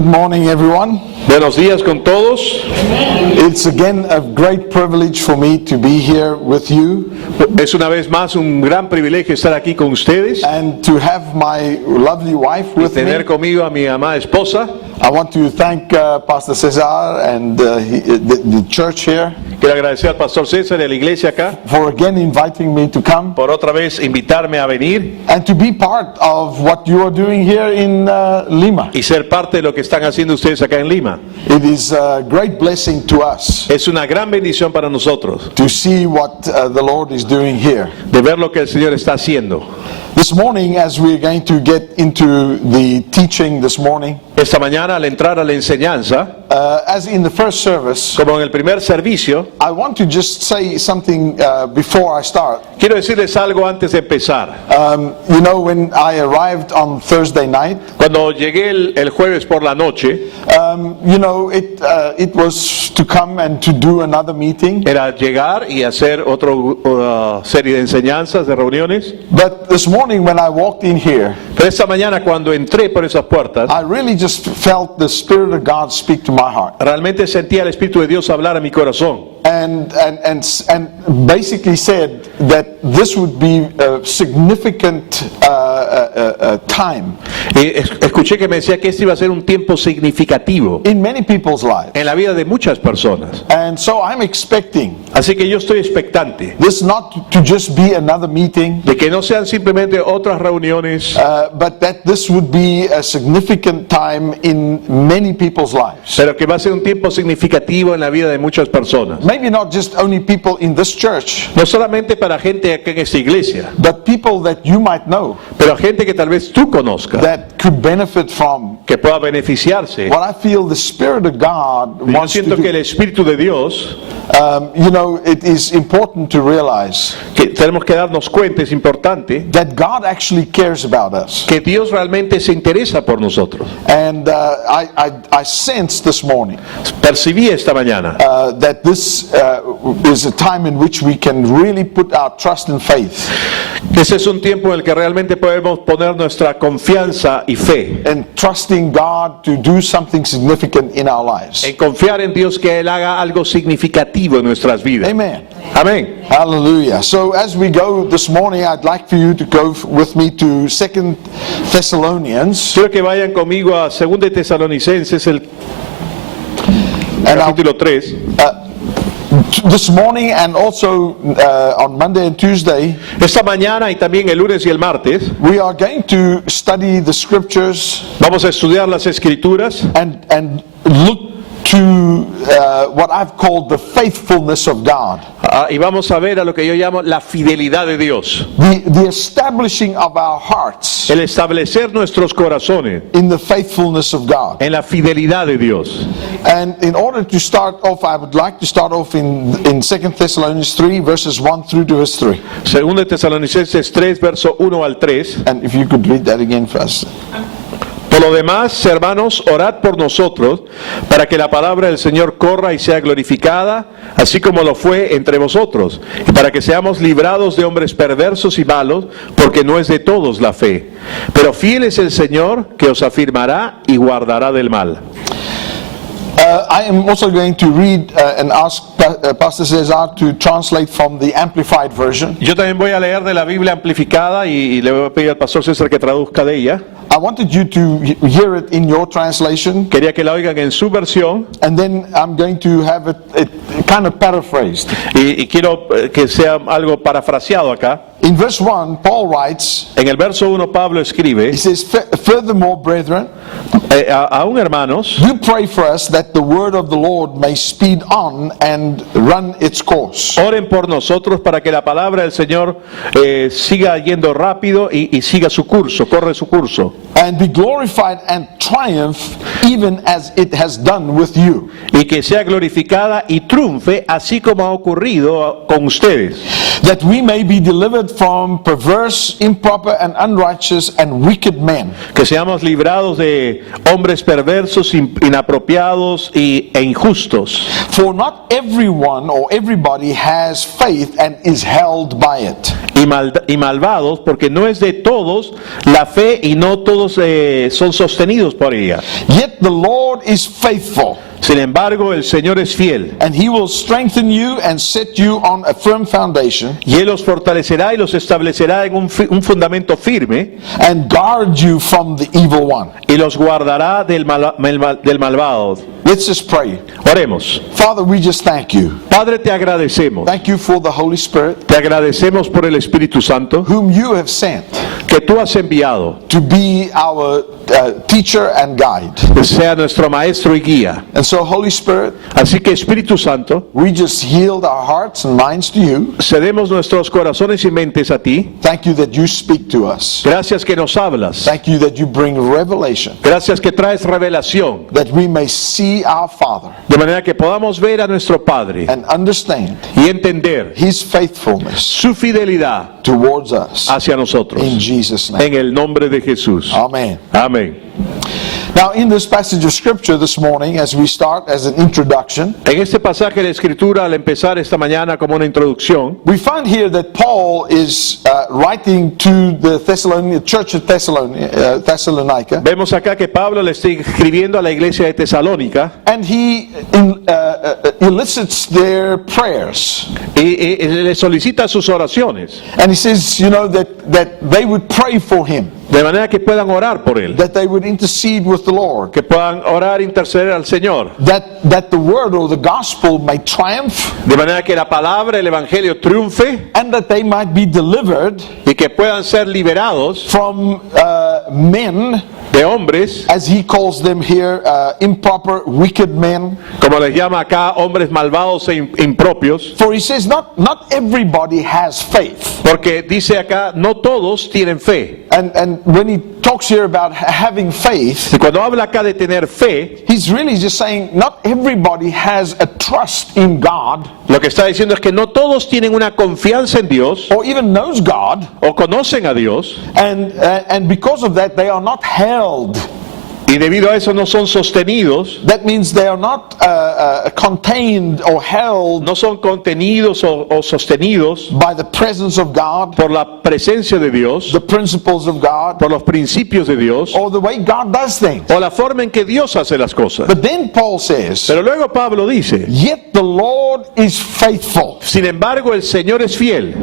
Good morning, everyone. Buenos días con todos. It's again a great privilege for me to be here with you Es una vez más un gran privilegio estar aquí con ustedes and to have my lovely wife y with me. tener conmigo a mi amada esposa. I want to thank Pastor Cesar and the church here Quiero agradecer al pastor César y a la iglesia acá for again inviting me to come por otra vez invitarme a venir and to be part of what you are doing here in Lima. y ser parte de lo que están haciendo ustedes acá en Lima. It is a great blessing to us Es una gran bendición para nosotros to see what the Lord is doing here. de ver lo que el Señor está haciendo. This morning, as we're going to get into the teaching this morning, Esta mañana al entrar a la enseñanza, as in the first service, como en el primer servicio, I want to just say something before I start. quiero decirles algo antes de empezar. You know, when I arrived on Thursday night, Cuando llegué el jueves por la noche, you know, it was to come and to do another meeting. era llegar y hacer otra serie de enseñanzas, de reuniones. But this morning when I walked in here, Pero esta mañana cuando entré por esas puertas, I really just felt the Spirit of God speak to my heart. realmente sentía el Espíritu de Dios hablar a mi corazón. And basically said that this would be a significant time Y escuché que me decía que este iba a ser un tiempo significativo in many people's lives. en la vida de muchas personas. And so I'm expecting Así que yo estoy expectante this not to just be another meeting, de que no sean simplemente otras reuniones, but that this would be a significant time in many people's lives. pero que va a ser un tiempo significativo en la vida de muchas personas. Maybe not just only people in this church, No solamente para gente acá en esta iglesia, but people that you might know pero gente que tal vez tú conozcas, that could benefit from que pueda beneficiarse. what I feel the Spirit of God Yo wants to siento que el do. Espíritu de Dios, You know, it is important to realize que tenemos que darnos cuenta, es importante, that God actually cares about us. que Dios realmente se interesa por nosotros. And I sensed this morning Percibí esta mañana that this is a time in which we can really put our trust and faith que ese es un tiempo en el que realmente podemos poner nuestra confianza y fe, and trusting God to do something significant in our lives. en confiar en Dios que Él haga algo significativo en nuestras vidas. Amen. Amén. Hallelujah. So as we go this morning, I'd like for you to go with me to 2 Thessalonians. Quiero que vayan conmigo a 2 de Tesalonicenses, el And capítulo 3. this morning and also on Monday and Tuesday, Esta mañana y también el lunes y el martes we are going to study the scriptures vamos a estudiar las Escrituras and look to what I've called the faithfulness of God. y vamos a ver a lo que yo llamo la fidelidad de Dios. The establishing of our hearts El establecer nuestros corazones in the faithfulness of God. en la fidelidad de Dios. And in order to start off, I would like to start off in 2 Thessalonians 3, verses 1 through to verse 3. 2 de Tesalonicenses 3, verso 1 al 3. And if you could read that again first. Por lo demás, hermanos, orad por nosotros, para que la palabra del Señor corra y sea glorificada, así como lo fue entre vosotros, y para que seamos librados de hombres perversos y malos, porque no es de todos la fe. Pero fiel es el Señor, que os afirmará y guardará del mal. I am also going to read and ask Pastor Cesar to translate from the Amplified Version. Yo también voy a leer de la Biblia amplificada y le voy a pedir al pastor César que traduzca de ella. I wanted you to hear it in your translation, Quería que la oigan en su versión and then I'm going to have it kind of paraphrased. y quiero que sea algo parafraseado acá. In verse 1, Paul writes, En el verso 1 Pablo escribe, he says, furthermore, brethren, aún hermanos, you pray for us that the word of the Lord may speed on and run its course. oren por nosotros para que la palabra del Señor siga yendo rápido y siga su curso, corre su curso. And be glorified and triumph even as it has done with you. Y que sea glorificada y triunfe así como ha ocurrido con ustedes. That we may be delivered from perverse, improper, and unrighteous and wicked men. Que seamos librados de hombres perversos, inapropiados e injustos. For not everyone or everybody has faith and is held by it. Y malvados, porque no es de todos la fe y no todos son sostenidos por ella. Yet the Lord is faithful, Sin embargo, el Señor es fiel and He will strengthen you and set you on a firm foundation y Él los fortalecerá y los establecerá en un fundamento firme and guard you from the evil one. y los guardará del malvado. Let's just pray. Oremos. Father, we just thank you. Padre, te agradecemos. Thank you for the Holy Spirit, Te agradecemos por el Espíritu Santo whom you have sent que tú has enviado, to be our teacher and guide. que sea nuestro maestro y guía. And so, Holy Spirit, Así que Espíritu Santo, we just yield our hearts and minds to you. cedemos nuestros corazones y mentes a ti. Thank you that you speak to us. Gracias que nos hablas. Thank you that you bring revelation, Gracias que traes revelación, that we may see our Father de manera que podamos ver a nuestro Padre and understand y entender His faithfulness su fidelidad towards us. hacia nosotros. In Jesus' name. En el nombre de Jesús. Amen. Amén. Now, in this passage of Scripture this morning, as we start as an introduction, En este pasaje de Escritura, al empezar esta mañana como una introducción, we find here that Paul is writing to the church of Thessalonica, vemos acá que Pablo le está escribiendo a la iglesia de Tesalónica and he elicits their prayers. y le solicita sus oraciones, And he says, you know, that they would pray for him, de manera que puedan orar por él, that they would intercede with the Lord, que puedan orar e interceder al Señor, that the word or the gospel may triumph, de manera que la palabra, el evangelio triunfe and that they might be delivered y que puedan ser liberados from men, de hombres, as he calls them here, improper, wicked men. como les llama acá, hombres malvados e impropios, For he says, not everybody has faith. porque dice acá, no todos tienen fe. And when he talks here about having faith, Y cuando habla acá de tener fe, he's really just saying not everybody has a trust in God lo que está diciendo es que no todos tienen una confianza en Dios or even knows God, o conocen a Dios, and because of that they are not held. y debido a eso no son sostenidos, That means they are not contained or held no son contenidos o sostenidos by the presence of God, por la presencia de Dios, the principles of God, por los principios de Dios or the way God does things. o la forma en que Dios hace las cosas. But then Paul says, Pero luego Pablo dice, yet the Lord is faithful, sin embargo el Señor es fiel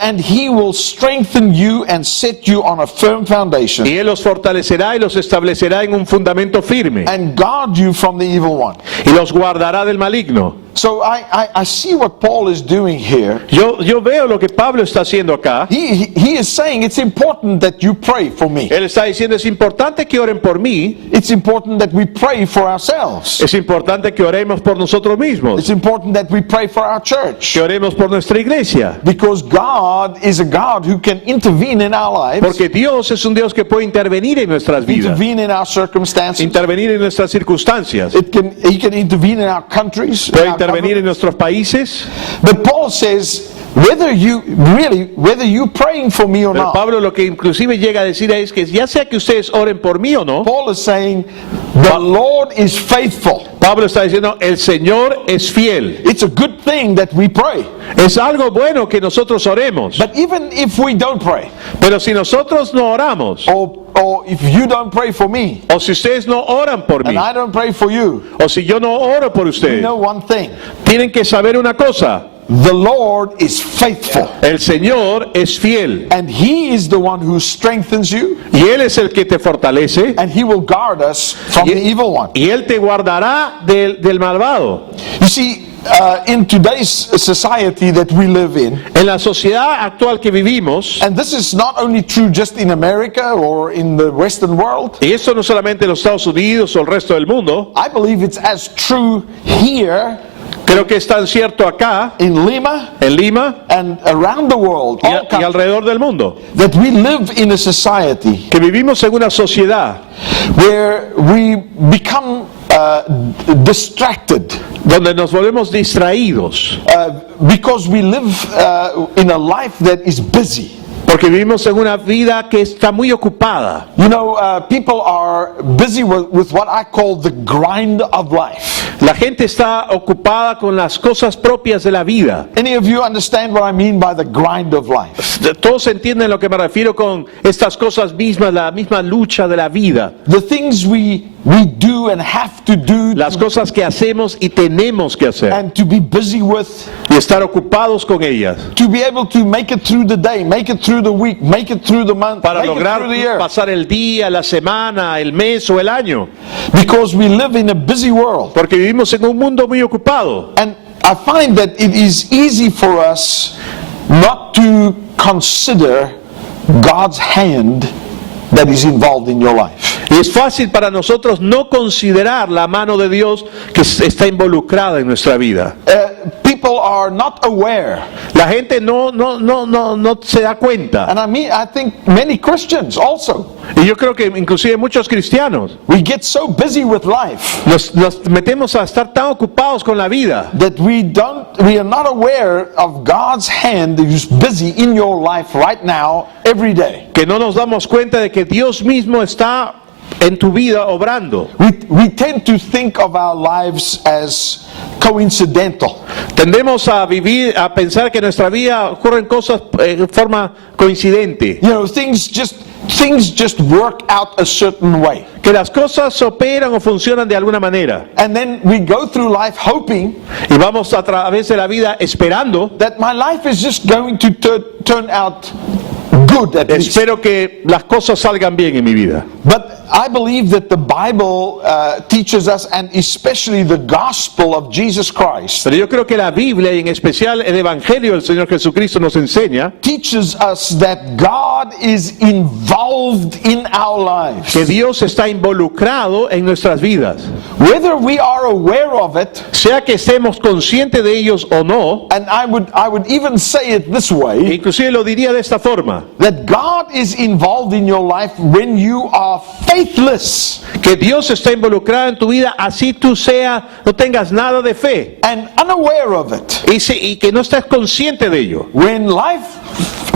and he will strengthen you and set you on a firm foundation y Él los fortalecerá y los establecerá en un fundamento firme and guard you from the evil one. y los guardará del maligno. So I see what Paul is doing here. Yo veo lo que Pablo está haciendo acá. He is saying it's important that you pray for me. Él está diciendo, es importante que oren por mí, It's important that we pray for ourselves. es importante que oremos por nosotros mismos, It's important that we pray for our church. que oremos por nuestra iglesia, Because God is a God who can intervene in our lives, porque Dios es un Dios que puede intervenir en nuestras vidas, intervene in our circumstances. intervenir en nuestras circunstancias, He can intervene in our countries. puede in our intervenir en governments. nuestros países. But Paul says, whether you praying for me or Pero not, Pablo lo que inclusive llega a decir es que ya sea que ustedes oren por mí o no, Paul is saying, the Lord is faithful. Pablo está diciendo, el Señor es fiel. It's a good thing that we pray. Es algo bueno que nosotros oremos, But even if we don't pray, pero si nosotros no oramos, or if you don't pray for me, o si ustedes no oran por mí, and I don't pray for you, o si yo no oro por you ustedes, know one thing. tienen que saber una cosa, The Lord is faithful. el Señor es fiel And He is the one who strengthens you, y Él es el que te fortalece and He will guard us from the evil one. y Él te guardará del malvado. You see, in today's society that we live in, En la sociedad actual que vivimos, and this is not only true just in America or in the Western world, y esto no solamente en los Estados Unidos o el resto del mundo, I believe it's as true here creo que es tan cierto acá, in Lima en Lima, and around the world, y, all y countries, alrededor del mundo, that we live in a society que vivimos en una sociedad where we become distracted, donde nos volvemos distraídos, because we live in a life that is busy. porque vivimos en una vida que está muy ocupada. You know, people are busy with what I call the grind of life. La gente está ocupada con las cosas propias de la vida. Any of you understand what I mean by the grind of life? Todos entienden lo que me refiero con estas cosas mismas, la misma lucha de la vida. The things we do and have to do Las cosas que hacemos y tenemos que hacer. and to be busy with, Y estar ocupados con ellas. to be able to make it through the day, make it through the week, make it through the month, Para make it lograr through the year. pasar el día, la semana, el mes o el año. Because we live in a busy world. Porque vivimos en un mundo muy ocupado. And I find that it is easy for us not to consider God's hand that is involved in your life. Y es fácil para nosotros no considerar la mano de Dios que está involucrada en nuestra vida. People are not aware, La gente no se da cuenta. and I think many Christians also. Y yo creo que inclusive muchos cristianos We get so busy with life nos metemos a estar tan ocupados con la vida that we are not aware of God's hand that is busy in your life right now, every day. que no nos damos cuenta de que Dios mismo está en tu vida obrando. We tend to think of our lives as coincidental. Tendemos a pensar que en nuestra vida ocurren cosas en forma coincidente, You know, things just work out a certain way. que las cosas operan o funcionan de alguna manera. And then we go through life hoping Y vamos a través de la vida esperando, that my life is just going to turn out good at least. espero que las cosas salgan bien en mi vida. But I believe that the Bible teaches us, and especially the gospel of Jesus Christ, Pero yo creo que la Biblia y en especial el Evangelio del Señor Jesucristo nos enseña teaches us that God is involved in our lives. que Dios está involucrado en nuestras vidas. Whether we are aware of it, Sea que estemos conscientes de ellos o no, and I would even say it this way, inclusive lo diría de esta forma, that God is involved in your life when you are faithless que Dios está involucrado en tu vida así tú no tengas nada de fe and unaware of it. y que no estés consciente de ello. When life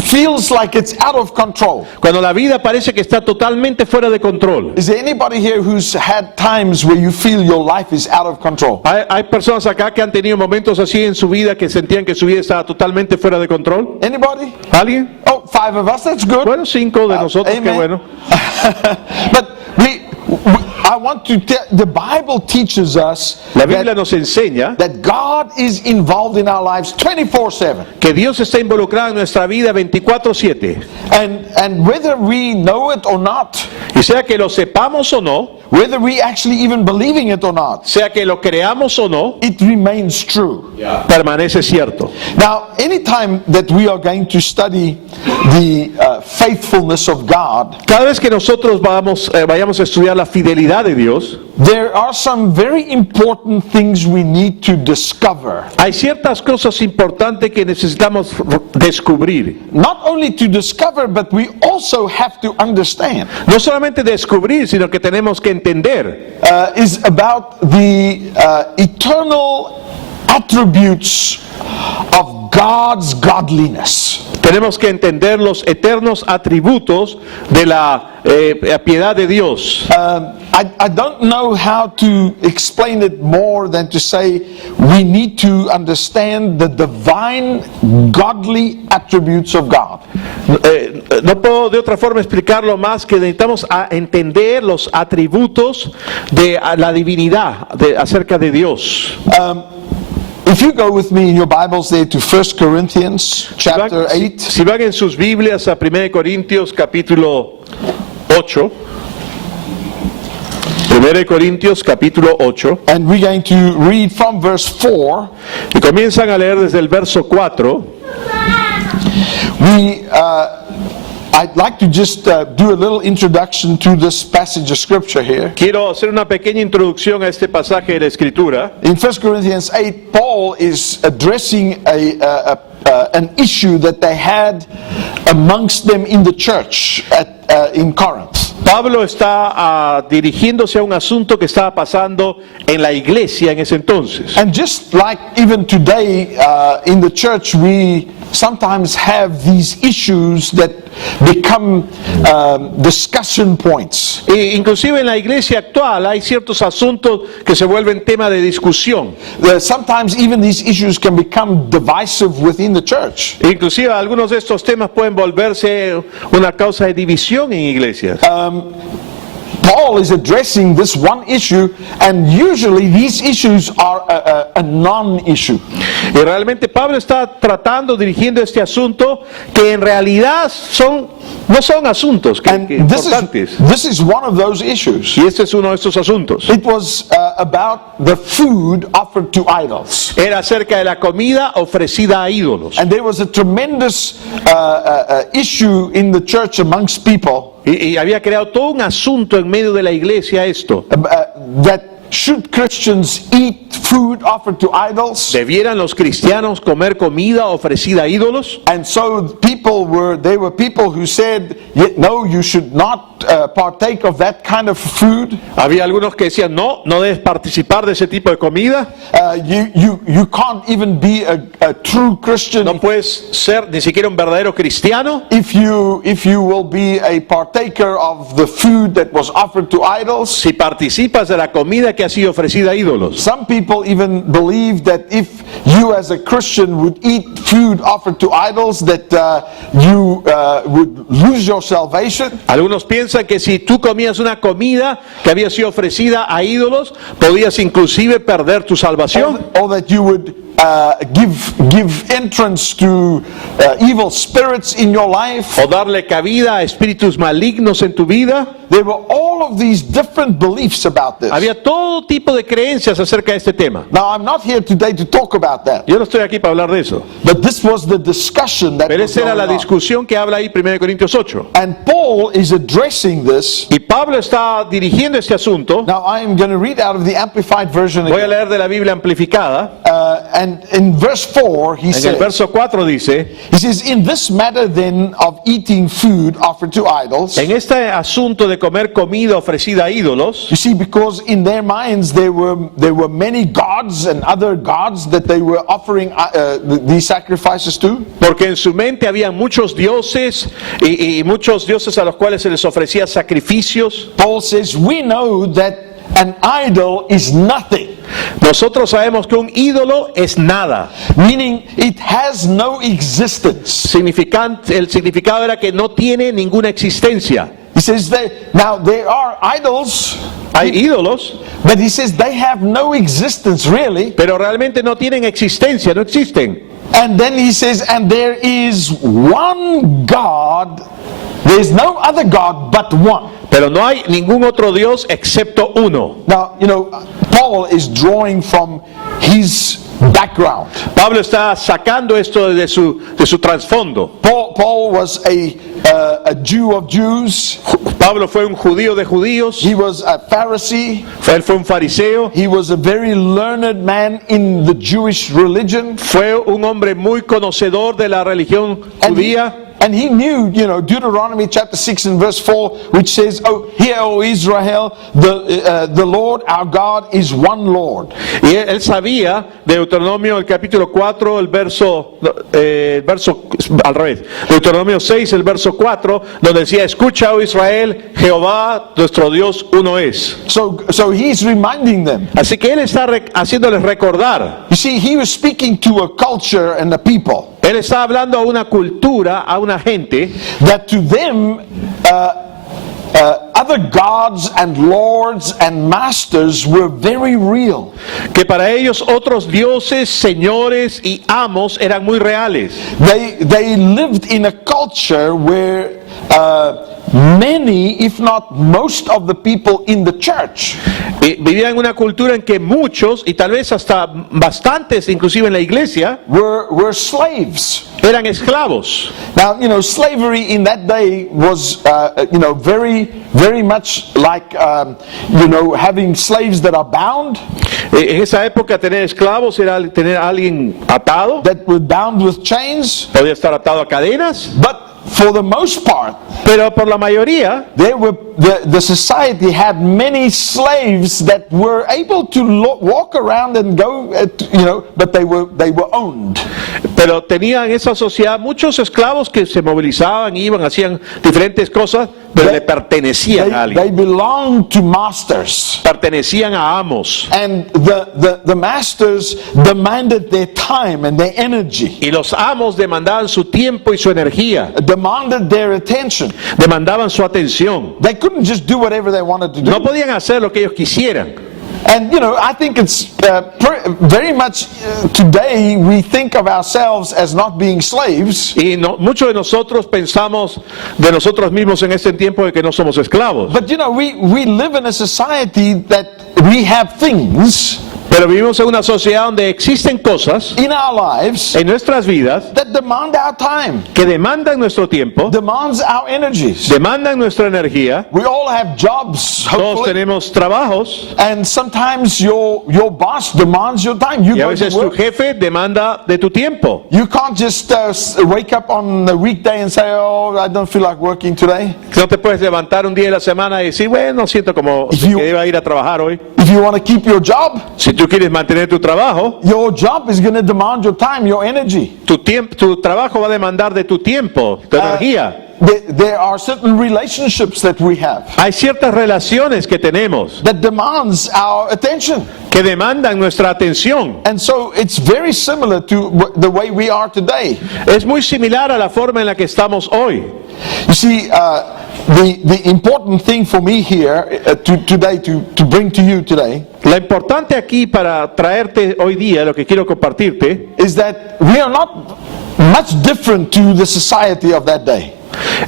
feels like it's out of control. Cuando la vida parece que está totalmente fuera de control. Is there anybody here who's had times where you feel your life is out of control? Hay personas acá que han tenido momentos así en su vida que sentían que su vida estaba totalmente fuera de control. Anybody? ¿Alguien? Oh, 5 of us, that's good. Bueno, 5 de nosotros, qué Amen. bueno. But I want to tell, the Bible teaches us La Biblia nos enseña that God is involved in our lives 24/7. que Dios está involucrado en nuestra vida 24/7. And whether we know it or not, Y sea que lo sepamos o no, whether we actually even believing it or not, sea que lo creamos o no, it remains true. permanece cierto. Now, anytime that we are going to study the faithfulness of God, Cada vez que nosotros vayamos a estudiar la fidelidad de Dios, there are some very important things we need to discover. hay ciertas cosas importantes que necesitamos descubrir. Not only to discover, but we also have to understand. No solamente descubrir, sino que tenemos que entender. Is about the eternal attributes of God's godliness. Tenemos que entender los eternos atributos de la piedad de Dios. I don't know how to explain it more than to say we need to understand the divine godly attributes of God. No puedo de otra forma explicarlo más que necesitamos entender los atributos de la divinidad acerca de Dios. If you go with me in your Bibles there to 1 Corinthians chapter 8. Si van en sus Biblias a 1 Corintios capítulo 8. 1 Corintios capítulo 8. And we're going to read from verse 4. Y comienzan a leer desde el verso 4. I'd like to just do a little introduction to this passage of scripture here. Quiero hacer una pequeña introducción a este pasaje de la Escritura. In 1 Corinthians 8, Paul is addressing an issue that they had amongst them in the church in Corinth. Pablo está dirigiéndose a un asunto que estaba pasando en la iglesia en ese entonces. And just like even today in the church, we sometimes have these issues that become discussion points. Inclusive en la iglesia actual hay ciertos asuntos que se vuelven tema de discusión. Sometimes even these issues can become divisive within the church. Inclusive algunos de estos temas pueden volverse una causa de división en iglesias. Paul is addressing this one issue, and usually these issues are a non-issue. Y realmente Pablo está dirigiendo este asunto que en realidad no son asuntos que importantes. This is one of those issues. Y este es uno de estos asuntos. It was about the food offered to idols. Era acerca de la comida ofrecida a ídolos. And there was a tremendous issue in the church amongst people. Y había creado todo un asunto en medio de la iglesia esto. That should Christians eat food offered to idols? ¿Debieran los cristianos comer comida ofrecida a ídolos? And so there were people who said, no, you should not partake of that kind of food. Había algunos que decían, no debes participar de ese tipo de comida. You can't even be a true Christian. No puedes ser ni siquiera un verdadero cristiano If you will be a partaker of the food that was offered to idols. si participas de la comida que ha sido ofrecida a ídolos. Some people even believe that if you as a Christian would eat food offered to idols, that you would lose your salvation. Algunos piensan que si tú comías una comida que había sido ofrecida a ídolos, podías inclusive perder tu salvación. Or that you would give entrance to evil spirits in your life. O darle cabida a espíritus malignos en tu vida. There were all of these different beliefs about this. Había todo tipo de creencias acerca de este tema. Now, I'm not here today to talk about that. Yo no estoy aquí para hablar de eso. But this was the discussion that Pero was esa era la going on. discusión que habla ahí 1 Corintios 8. And Paul is addressing this. Y Pablo está dirigiendo este asunto. Now, I am going to read out of the Amplified Version Voy a again. leer de la Biblia amplificada. And in verse 4, he En el says, verso 4 dice, in this matter then of eating food offered to idols, en este asunto de comer comida ofrecida a ídolos, you see, because in their minds there were many gods and other gods that they were offering these sacrifices to. porque en su mente había muchos dioses y muchos dioses a los cuales se les ofrecía sacrificios. Paul says, we know that an idol is nothing. Nosotros sabemos que un ídolo es nada. Meaning it has no existence. El significado era que no tiene ninguna existencia. He says that now there are idols, Hay ídolos, but he says they have no existence really. pero realmente no tienen existencia, no existen. And then he says, and there is one God, there is no other God but one. Pero no hay ningún otro Dios excepto uno. Now, Paul is drawing from his background. Pablo está sacando esto de su trasfondo. Paul was a Jew of Jews. Pablo fue un judío de judíos. He was a Pharisee. Él fue un fariseo. He was a very learned man in the Jewish religion. Fue un hombre muy conocedor de la religión judía. And he knew, Deuteronomy chapter 6 and verse 4, which says, "Oh, hear, O Israel, the Lord our God is one Lord." Y él sabía, Deuteronomio el capítulo 4, el verso al revés, Deuteronomio 6, el verso 4, donde decía, escucha, oh Israel, Jehová, nuestro Dios, uno es. So he's reminding them. Así que él está haciéndoles recordar. You see, he was speaking to a culture and a people. Él está hablando a una cultura, a una gente, that to them other gods and lords and masters were very real. que para ellos otros dioses, señores y amos eran muy reales. They lived in a culture where many, if not most of the people in the church Vivían en una cultura en que muchos, y tal vez hasta bastantes, inclusive en la iglesia, were slaves. eran esclavos. Now, slavery in that day was, very much like, having slaves that are bound, En esa época tener esclavos era tener a alguien atado, that were bound with chains. podía estar atado a cadenas, But for the most part, Pero por la mayoría, the society had many slaves that were able to walk around and go, but they were owned. pero tenía en esa sociedad muchos esclavos que se movilizaban, iban, hacían diferentes cosas, pero le pertenecían a They alguien, belonged to masters. pertenecían a amos. And the masters demanded their time and their energy, Y los amos demandaban su tiempo y su energía, demanded their attention. demandaban su atención. They couldn't just do whatever they wanted to do. No podían hacer lo que ellos quisieran. And I think it's very much today we think of ourselves as not being slaves, Y muchos de nosotros pensamos de nosotros mismos en este tiempo de que no somos esclavos. but we live in a society that we have things Pero vivimos en una sociedad donde existen cosas in our lives en nuestras vidas that demand our time, que demandan nuestro tiempo, demands our energies. demandan nuestra energía. We all have jobs, Todos hopefully, tenemos trabajos and sometimes your boss demands your time. You y a go veces to tu work. jefe demanda de tu tiempo. You can't just wake up on a weekday and say, "Oh, I don't feel like working today." No te puedes levantar un día de la semana y decir, bueno, siento como If que you- deba ir a trabajar hoy. If you want to keep your job, Si tú quieres mantener tu trabajo, your job is going to demand your time, your energy. tu trabajo va a demandar de tu tiempo, tu energía. There are certain relationships that we have Hay ciertas relaciones que tenemos that demands our attention. que demandan nuestra atención. And so it's very similar to the way we are today. Es muy similar a la forma en la que estamos hoy. You see, the important thing for me here today, to bring to you today, Lo importante aquí para traerte hoy día, lo que quiero compartirte, is that we are not much different to the society of that day.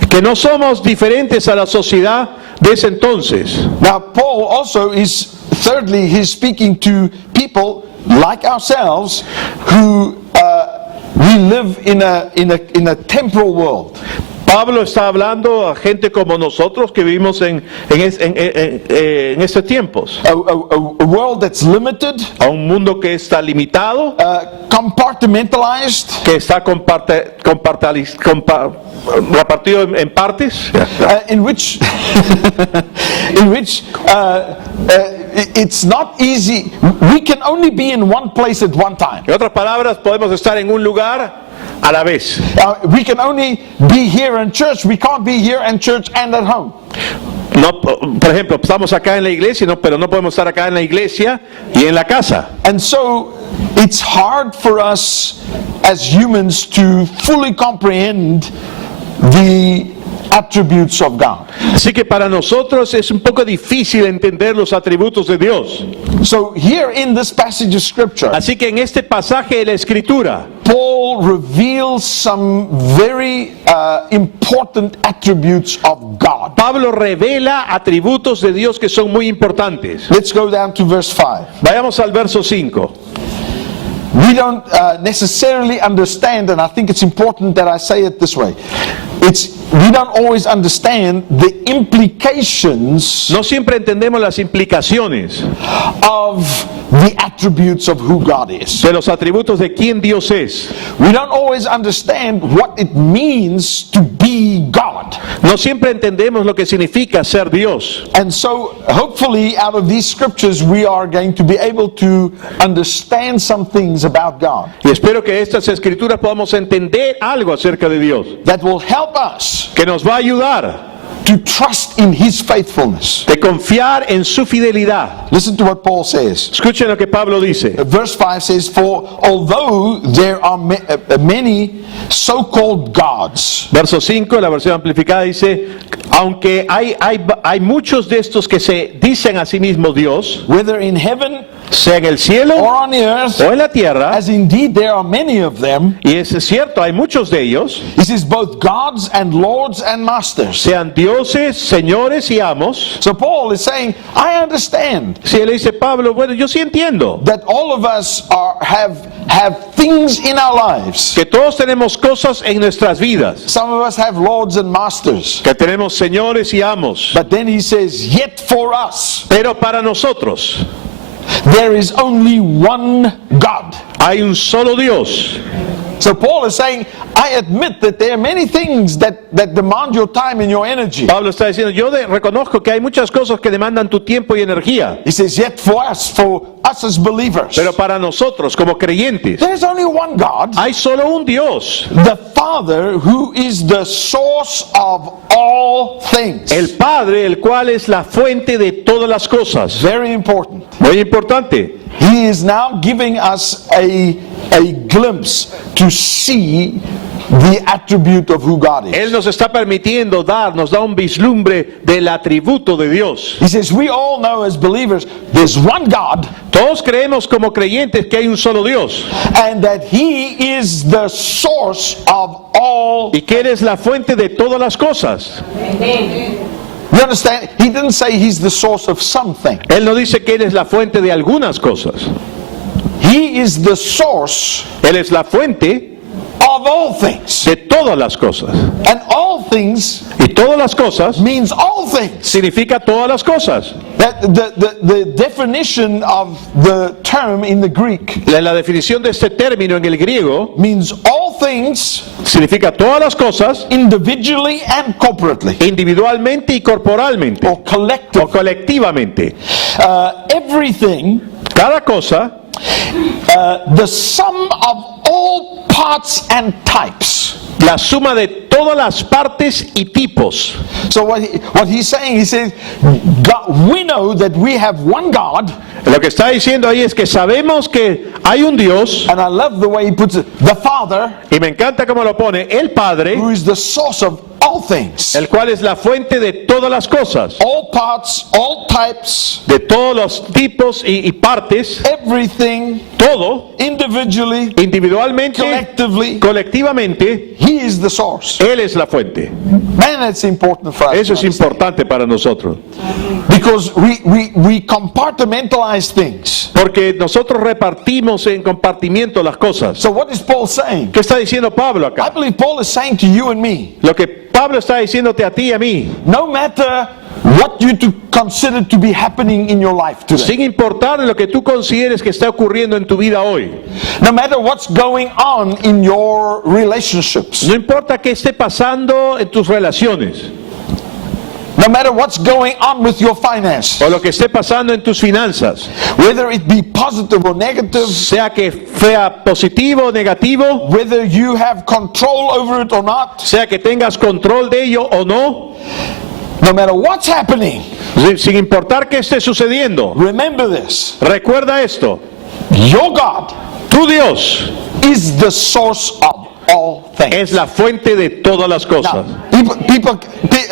que no somos diferentes a la sociedad de ese entonces. Now, Paul also is, thirdly, he's speaking to people like ourselves who we live in a temporal world. Pablo está hablando a gente como nosotros que vivimos en estos tiempos, A world that's limited, a un mundo que está limitado, compartmentalized, que está repartido en partes, in which it's not easy. We can only be in one place at one time. en otras palabras, podemos estar en un lugar a la vez. We can only be here in church. We can't be here in church and at home. No, por ejemplo, estamos acá en la iglesia, pero no podemos estar acá en la iglesia y en la casa. And so it's hard for us as humans to fully comprehend the attributes of God. Así que para nosotros es un poco difícil entender los atributos de Dios. So here in this passage of scripture, Así que en este pasaje de la Escritura, Paul reveals some very important attributes of God. Pablo revela atributos de Dios que son muy importantes. Let's go down to verse 5. Vayamos al verso 5. We don't necessarily understand, and I think it's important that I say it this way. We don't always understand the implications No siempre entendemos las implicaciones of the attributes of who God is. de los atributos de quién Dios es. We don't always understand what it means to be God. No siempre entendemos lo que significa ser Dios. And so, hopefully, out of these scriptures, we are going to be able to understand some things about God Y espero que estas escrituras podamos entender algo acerca de Dios, that will help us que nos va a ayudar to trust in His faithfulness. de confiar en su fidelidad. Listen to what Paul says. Escuchen lo que Pablo dice. Verse 5 says, "For although there are many so-called gods, Verso 5, la versión amplificada dice, aunque hay muchos de estos que se dicen a sí mismos Dios, whether in heaven sea en el cielo or on the earth, o en la tierra, as indeed there are many of them," y es cierto, hay muchos de ellos, he says, "both gods and lords and masters." sean dioses, señores y amos. So Paul is saying, I understand Si él dice, Pablo, bueno, yo sí entiendo that all of us have things in our lives. que todos tenemos cosas en nuestras vidas, Some of us have lords and masters. que tenemos señores y amos, But then he says, yet for us, pero para nosotros there is only one God. hay un solo Dios. So Paul is saying, I admit that there are many things that demand your time and your energy. Pablo está diciendo, yo reconozco que hay muchas cosas que demandan tu tiempo y energía, He says, yet for us as believers, pero para nosotros como creyentes there's only one God, hay solo un Dios, the Father, who is the source of all things. el Padre, el cual es la fuente de todas las cosas. Very important. Muy importante. He is now giving us a glimpse to see the attribute of who God Él is. nos está permitiendo nos da un vislumbre del atributo de Dios. He says, we all know as believers, there's one God, Todos creemos como creyentes que hay un solo Dios and that He is the source of all. y que Él es la fuente de todas las cosas. You understand? He didn't say He's the source of something. Él no dice que Él es la fuente de algunas cosas. He is the source Él es la fuente of all things. de todas las cosas. And all things Y todas las cosas means all things. significa todas las cosas. That the definition of the term in the Greek La definición de este término en el griego means all things significa todas las cosas individually and corporately individualmente y corporalmente or collectively. o colectivamente. Everything, Cada cosa, the sum of all parts and types. la suma de todas las partes y tipos. So what he's saying, he says, God, we know that we have one God, Lo que está diciendo ahí es que sabemos que hay un Dios, and I love the way he puts it, the Father, y me encanta cómo lo pone, el Padre, who is the source of all things, el cual es la fuente de todas las cosas, all parts, all types, de todos los tipos y partes, everything, todo, individually, individualmente, collectively. colectivamente, He is the source. Él es la fuente. Man, that's important for us. Eso to es importante para nosotros, understand. Because we compartmentalize things. porque nosotros repartimos en compartimiento las cosas. So what is Paul saying? ¿Qué está diciendo Pablo I acá? believe Paul is saying to you and me, Lo que Pablo está diciéndote a ti y a mí, no matter what you to consider to be happening in your life today, sin importar lo que tú consideres que está ocurriendo en tu vida hoy, no matter what's going on in your relationships, no importa qué esté pasando en tus relaciones, no matter what's going on with your finances, o lo que esté pasando en tus finanzas, whether it be positive or negative, sea que sea positivo o negativo, whether you have control over it or not, sea que tengas control de ello o no, no matter what's happening, sin importar qué esté sucediendo, remember this: recuerda esto, your God tu Dios is the source of all things. es la fuente de todas las cosas. Now,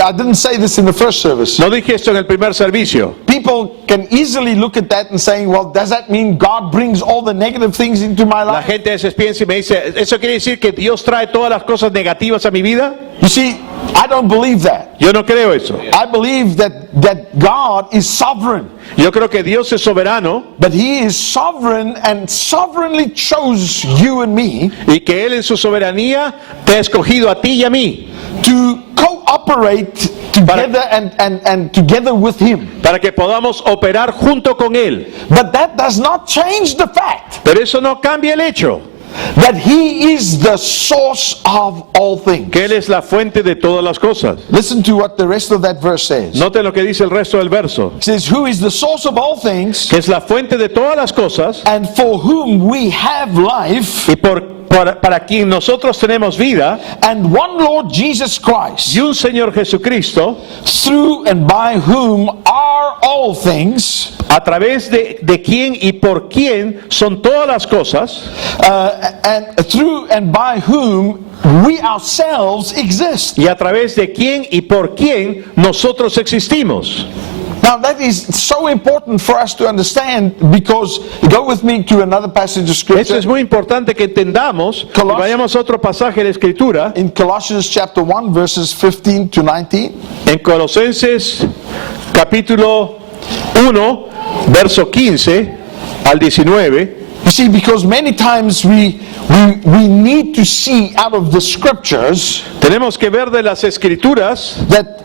I didn't say this in the first service. No dije esto en el primer servicio. People can easily look at that and saying, well, does that mean God brings all the negative things into my La life? gente a veces piensa y me dice, ¿eso quiere decir que Dios trae todas las cosas negativas a mi vida? You see, I don't believe that. Yo no creo eso. I believe that God is sovereign, Yo creo que Dios es soberano but He is sovereign and sovereignly chose you and me y que Él en su soberanía te ha escogido a ti y a mí to cooperate together and together with Him. para que podamos operar junto con Él. But that does not change the fact Pero eso no cambia el hecho that He is the source of all things. que Él es la fuente de todas las cosas. Listen to what the rest of that verse says. Noten lo que dice el resto del verso, It says, who is the source of all things, que es la fuente de todas las cosas and for whom we have life, y para quien nosotros tenemos vida, and one Lord Jesus Christ, y un Señor Jesucristo, through and by whom are all things, a través de quien y por quien son todas las cosas, and through and by whom we ourselves exist. y a través de quien y por quien nosotros existimos. Now that is so important for us to understand, because go with me to another passage of Eso scripture es muy importante que entendamos. Y vayamos a otro pasaje de la Escritura, in Colossians chapter 1 verses 15 to 19. en Colosenses capítulo 1, verso 15 al 19. You see, because many times we need to see out of the scriptures Tenemos que ver de las Escrituras that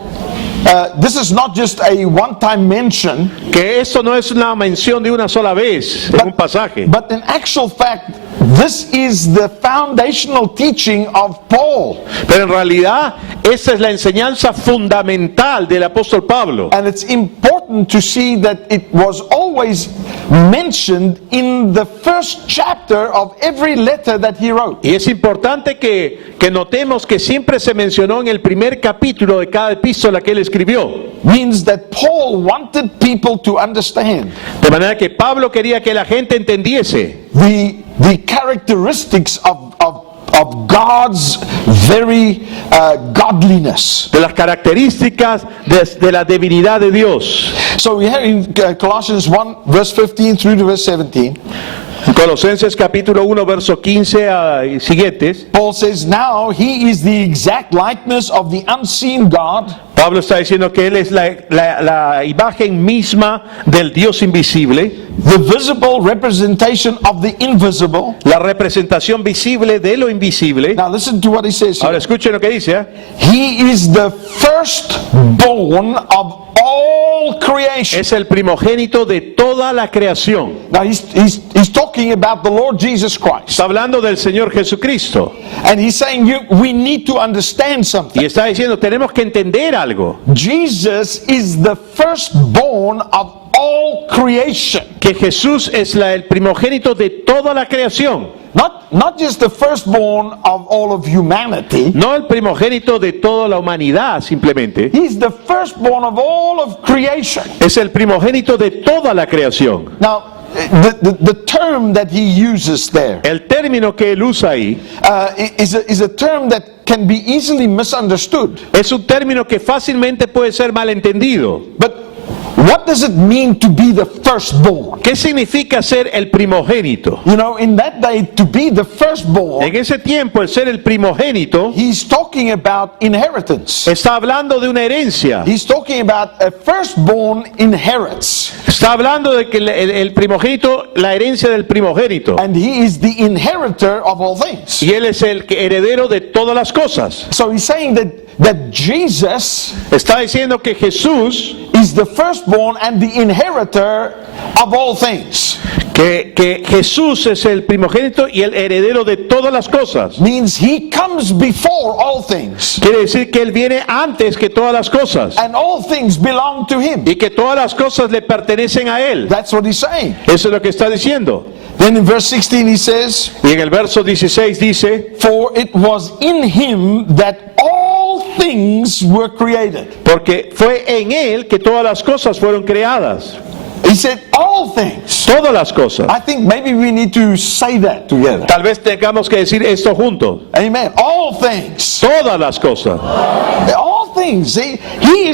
this is not just a one-time mention, que esto no es una mención de una sola vez en un pasaje, but in actual fact, this is the foundational teaching of Paul. Pero en realidad esa es la enseñanza fundamental del apóstol Pablo. And it's important to see that it was always mentioned in the first chapter of every letter that he wrote. Y es importante que notemos que siempre se mencionó en el primer capítulo de cada epístola que él escribió. Means that Paul wanted people to understand De manera que Pablo quería que la gente entendiese the characteristics of God's very godliness. de las características de la divinidad de Dios. So we have in Colossians 1 verse 15 through to verse 17, En Colosenses capítulo 1 verso 15 y siguientes, Paul says, now he is the exact likeness of the unseen God, Pablo está diciendo que él es la imagen misma del Dios invisible, the visible representation of the invisible. la representación visible de lo invisible. Now listen to what he says here. Ahora escuchen lo que dice, ¿eh? He is the firstborn of all creation. Es el primogénito de toda la creación. Now he's talking about the Lord Jesus Christ. Está hablando del Señor Jesucristo And he's saying we need to understand something. y está diciendo tenemos que entender algo. Jesus is the firstborn of all creation. Que Jesús es el primogénito de toda la creación. Not just the firstborn of all of humanity. No el primogénito de toda la humanidad simplemente. He's the firstborn of all of creation. Es el primogénito de toda la creación. Now, the term that he uses there El término que él usa ahí is a term that can be easily misunderstood. es un término que fácilmente puede ser malentendido. But what does it mean to be the firstborn? ¿Qué significa ser el primogénito? You know, in that day, to be the firstborn, En ese tiempo, el ser el primogénito he's talking about inheritance. está hablando de una herencia. He's talking about a firstborn inherits. Está hablando de que el primogénito, la herencia del primogénito. And he is the inheritor of all things. Y él es el heredero de todas las cosas. So he's saying that Jesus Está diciendo que Jesús, is the firstborn and the inheritor of all things. que Jesús es el primogénito y el heredero de todas las cosas. Means he comes before all things. Quiere decir que él viene antes que todas las cosas And all things belong to him. y que todas las cosas le pertenecen a él. That's what he's saying. Eso es lo que está diciendo. Then in verse 16 he says, Y en el verso 16 dice, for it was in him that all things were created. porque fue en él que todas las cosas fueron creadas. He said all things. Todas las cosas. I think maybe we need to say that together. Tal vez tengamos que decir esto juntos. Amen. All things. Todas las cosas. All things. He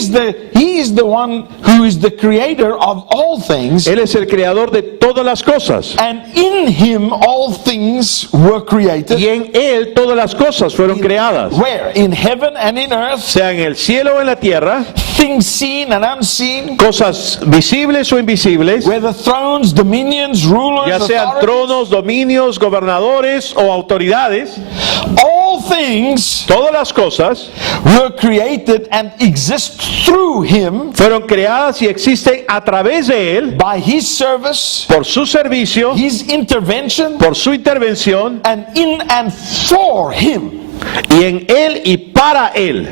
is the one who is the creator of all things. Él es el creador de todas las cosas. And in him all things were created. Y en él todas las cosas fueron creadas. Where? In heaven and in earth. Sea en el cielo o en la tierra, Things seen and unseen. cosas visibles o invisibles, Whether thrones, dominions, rulers, ya sean authorities. tronos, dominios, gobernadores o autoridades, All things todas las cosas were created and exist through him fueron creadas y existen a través de él, by his service, por su servicio, his intervention, por su intervención, and in and for him. y en él y para él.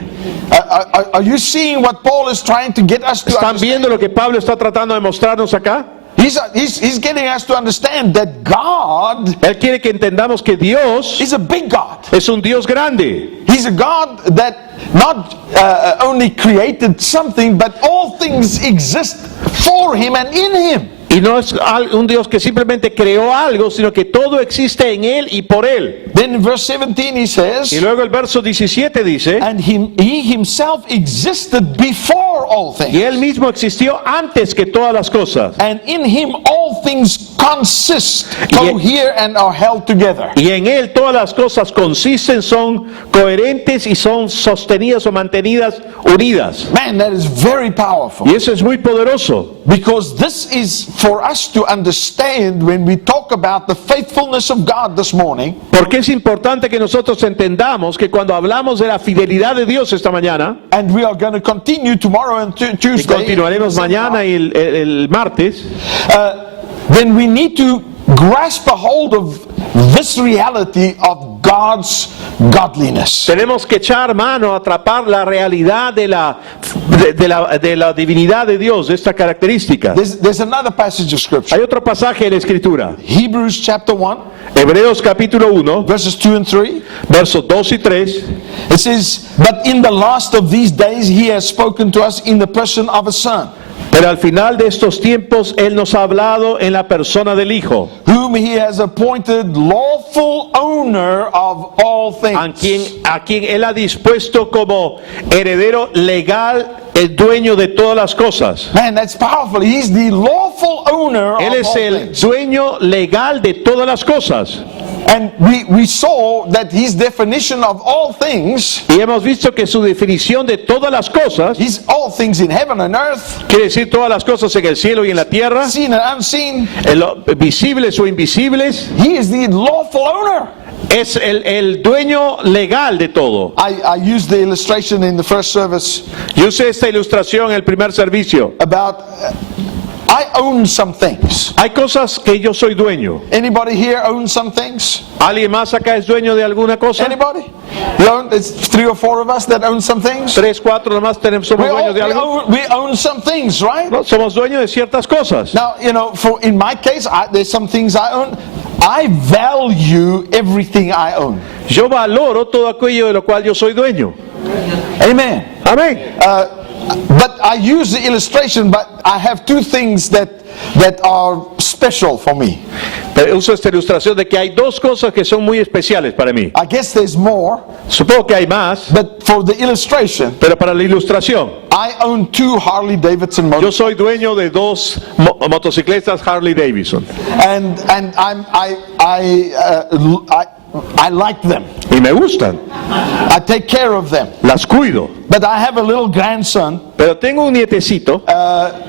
Are you seeing what Paul is trying to get us to ¿Están understand? viendo lo que Pablo está tratando de mostrarnos acá? He's getting us to understand that God Él quiere que entendamos que Dios is a big God. es un Dios grande. He's a God that not only created something, but all things exist for him and in him. Y no es un Dios que simplemente creó algo, sino que todo existe en Él y por Él. Then in verse 17 he Y says, luego el verso 17 dice, and he himself existed before all y things. Él mismo existió antes que todas las cosas. And in him all things consist, Y- cohere, and are held together. Y en Él todas las cosas consisten, son coherentes y son sostenidas o mantenidas unidas. Man, that is very powerful. Y eso es muy poderoso. Because this is for us to understand when we talk about the faithfulness of God this morning. Porque es importante que nosotros entendamos que cuando hablamos de la fidelidad de Dios esta mañana, And we are going to continue tomorrow and y Tuesday. continuaremos mañana y el martes, Then we need to grasp a hold of this reality of God's godliness. Tenemos que echar mano, atrapar la realidad de la divinidad de Dios, de esta característica. There's another passage of scripture. Hay otro pasaje en la Escritura, Hebrews chapter 1, Hebreos capítulo 1, verses 2 and 3. versos 2 y 3. It says, "But in the last of these days he has spoken to us in the person of a son, Pero al final de estos tiempos, Él nos ha hablado en la persona del Hijo, whom he has appointed lawful owner of all a things." quien Él ha dispuesto como heredero legal, el dueño de todas las cosas. Man, that's powerful. He's the lawful owner Él of es all el things. dueño legal de todas las cosas. And we saw that his definition of all things Y hemos visto que su definición de todas las cosas, is all things in heaven and earth, quiere decir todas las cosas en el cielo y en la tierra, seen and unseen. en lo visibles o invisibles. He is the lawful owner. Es el dueño legal de todo. I used the illustration in the first service Yo usé esta ilustración en el primer servicio. about I own some things. Hay cosas que yo soy dueño. Anybody here own some things? ¿Alguien más acá es dueño de alguna cosa? Anybody? You own, it's 3 or 4 of us that own some things. 3, 4 nomás somos dueños de algo. We own some things, right? No, somos dueños de ciertas cosas. Now, you know, in my case, there's some things I own. I value everything I own. Yo valoro todo aquello de lo cual yo soy dueño. Amen. Amén. But I use the illustration, but I have 2 things that are special for me. Pero uso esta ilustración de que hay dos cosas que son muy especiales para mí. I guess there's more, Supongo que hay más, but for the illustration, pero para la ilustración, I own 2 Harley Davidson yo motors, soy dueño de 2 motocicletas Harley Davidson and I like them. y me gustan, I take care of them. las cuido. But I have a little grandson. Pero tengo un nietecito,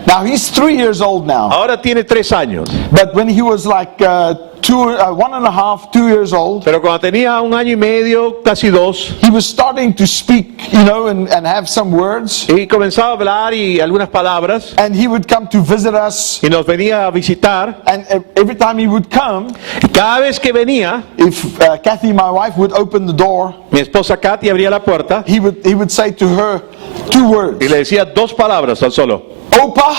Now he's 3 years old now. ahora tiene 3 años, But when he was like 1.5, 2 years old, pero cuando tenía 1 año y medio, casi 2, he was starting to speak, you know, and have some words. y comenzaba a hablar y algunas palabras, And he would come to visit us. y nos venía a visitar. And every time he would come, Y cada vez que venía, if Kathy, my wife, would open the door, mi esposa Katy abría la puerta he would say to her 2 words. y le decía 2 palabras tan solo. Opa,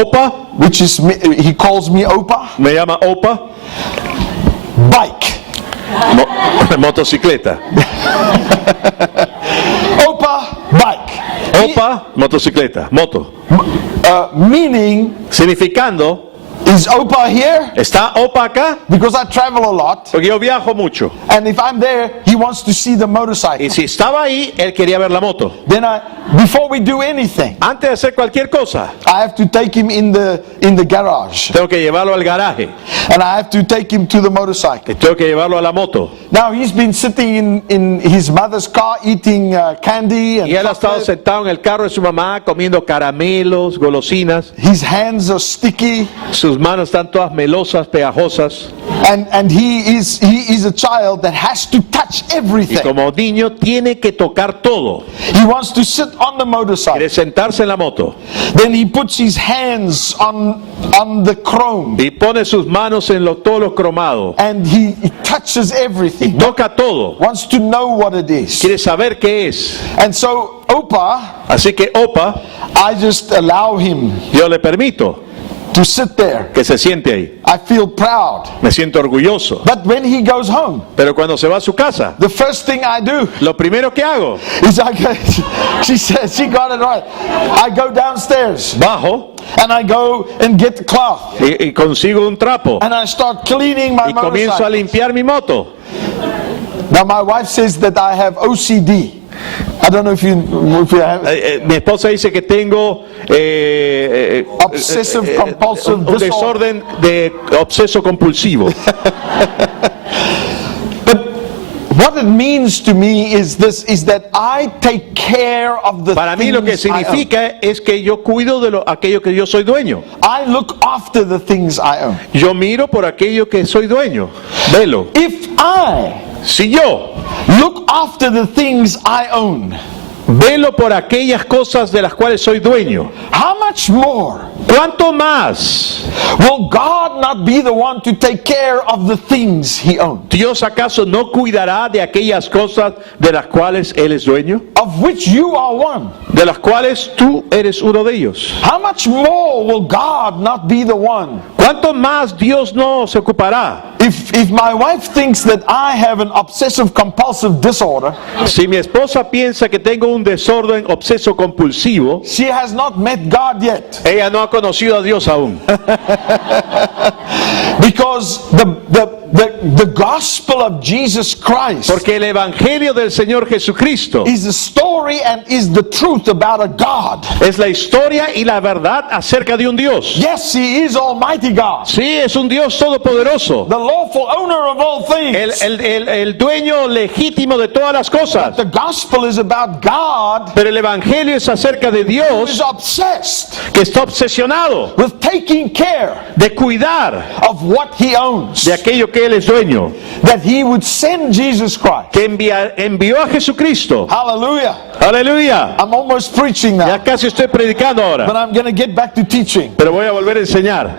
Opa, which is, he calls me Opa, me llama Opa, bike. motocicleta. Opa, bike. Opa, motocicleta, moto. Meaning, Significando, is Opa here? ¿está Opa acá? Because I travel a lot. Porque yo viajo mucho. And if I'm there, he wants to see the motorcycle. Y si estaba ahí, él quería ver la moto. Then before we do anything, Antes de hacer cualquier cosa, I have to take him in the garage. tengo que llevarlo al garaje. And I have to take him to the motorcycle. Y tengo que llevarlo a la moto. Now he's been sitting in his mother's car eating candy and Y él ha estado chocolate. sentado en el carro de su mamá comiendo caramelos, golosinas. His hands are sticky. Sus manos están todas melosas, pegajosas. And he is a child that has to touch Y everything. como niño tiene que tocar todo. He wants to sit on the motorcycle. Quiere sentarse en la moto. Then he puts his hands on the chrome. Y pone sus manos en todo lo cromado. And he touches everything. Toca todo. Wants to know what it is. Quiere saber qué es. And so Opa, Así que Opa, I just allow him yo le permito to sit there. que se siente ahí. I feel proud. Me siento orgulloso. But when he goes home, Pero cuando se va a su casa, the first thing I do lo primero que hago, is she says, she got it right. I go downstairs bajo and I go and get the cloth y consigo un trapo and I start cleaning my y comienzo a motorcycle. limpiar mi moto. Now my wife says that I have OCD. I don't know if you have Mi esposa dice que tengo obsessive compulsive un disorder. desorden de obseso compulsivo. But what it means to me is that I take care of the Para mí lo que things I own. significa es que yo cuido de aquello que yo soy dueño. I look after the things I own. Yo miro por aquello que soy dueño. Velo. If I Si yo look after the things I own, Velo por aquellas cosas de las cuales soy dueño. How much more ¿Cuánto más will God not be the one to take care of the things He owns, Dios acaso no cuidará de aquellas cosas de las cuales Él es dueño? of which you are one? De las cuales tú eres uno de ellos. How much more will God not be the one? ¿Cuánto más Dios no se ocupará? If my wife thinks that I have an obsessive compulsive disorder, Si mi esposa piensa que tengo un desorden obseso compulsivo, she has not met God yet. ella no ha conocido a Dios aún. Because the gospel of Jesus Christ Porque el evangelio del Señor Jesucristo is the story and is the truth about a God. es la historia y la verdad acerca de un Dios. Yes, He is Almighty God, Sí, es un Dios todopoderoso, the lawful owner of all things. el dueño legítimo de todas las cosas. The gospel is about God Pero el evangelio es acerca de who Dios is obsessed que está obsesionado with taking care de cuidar of what He owns. de aquello que Él es dueño, That He would send Jesus Christ. que envió a Jesucristo. Hallelujah. Aleluya. I'm almost preaching Ya now, casi estoy predicando but ahora, I'm going to get back to teaching. pero voy a volver a enseñar.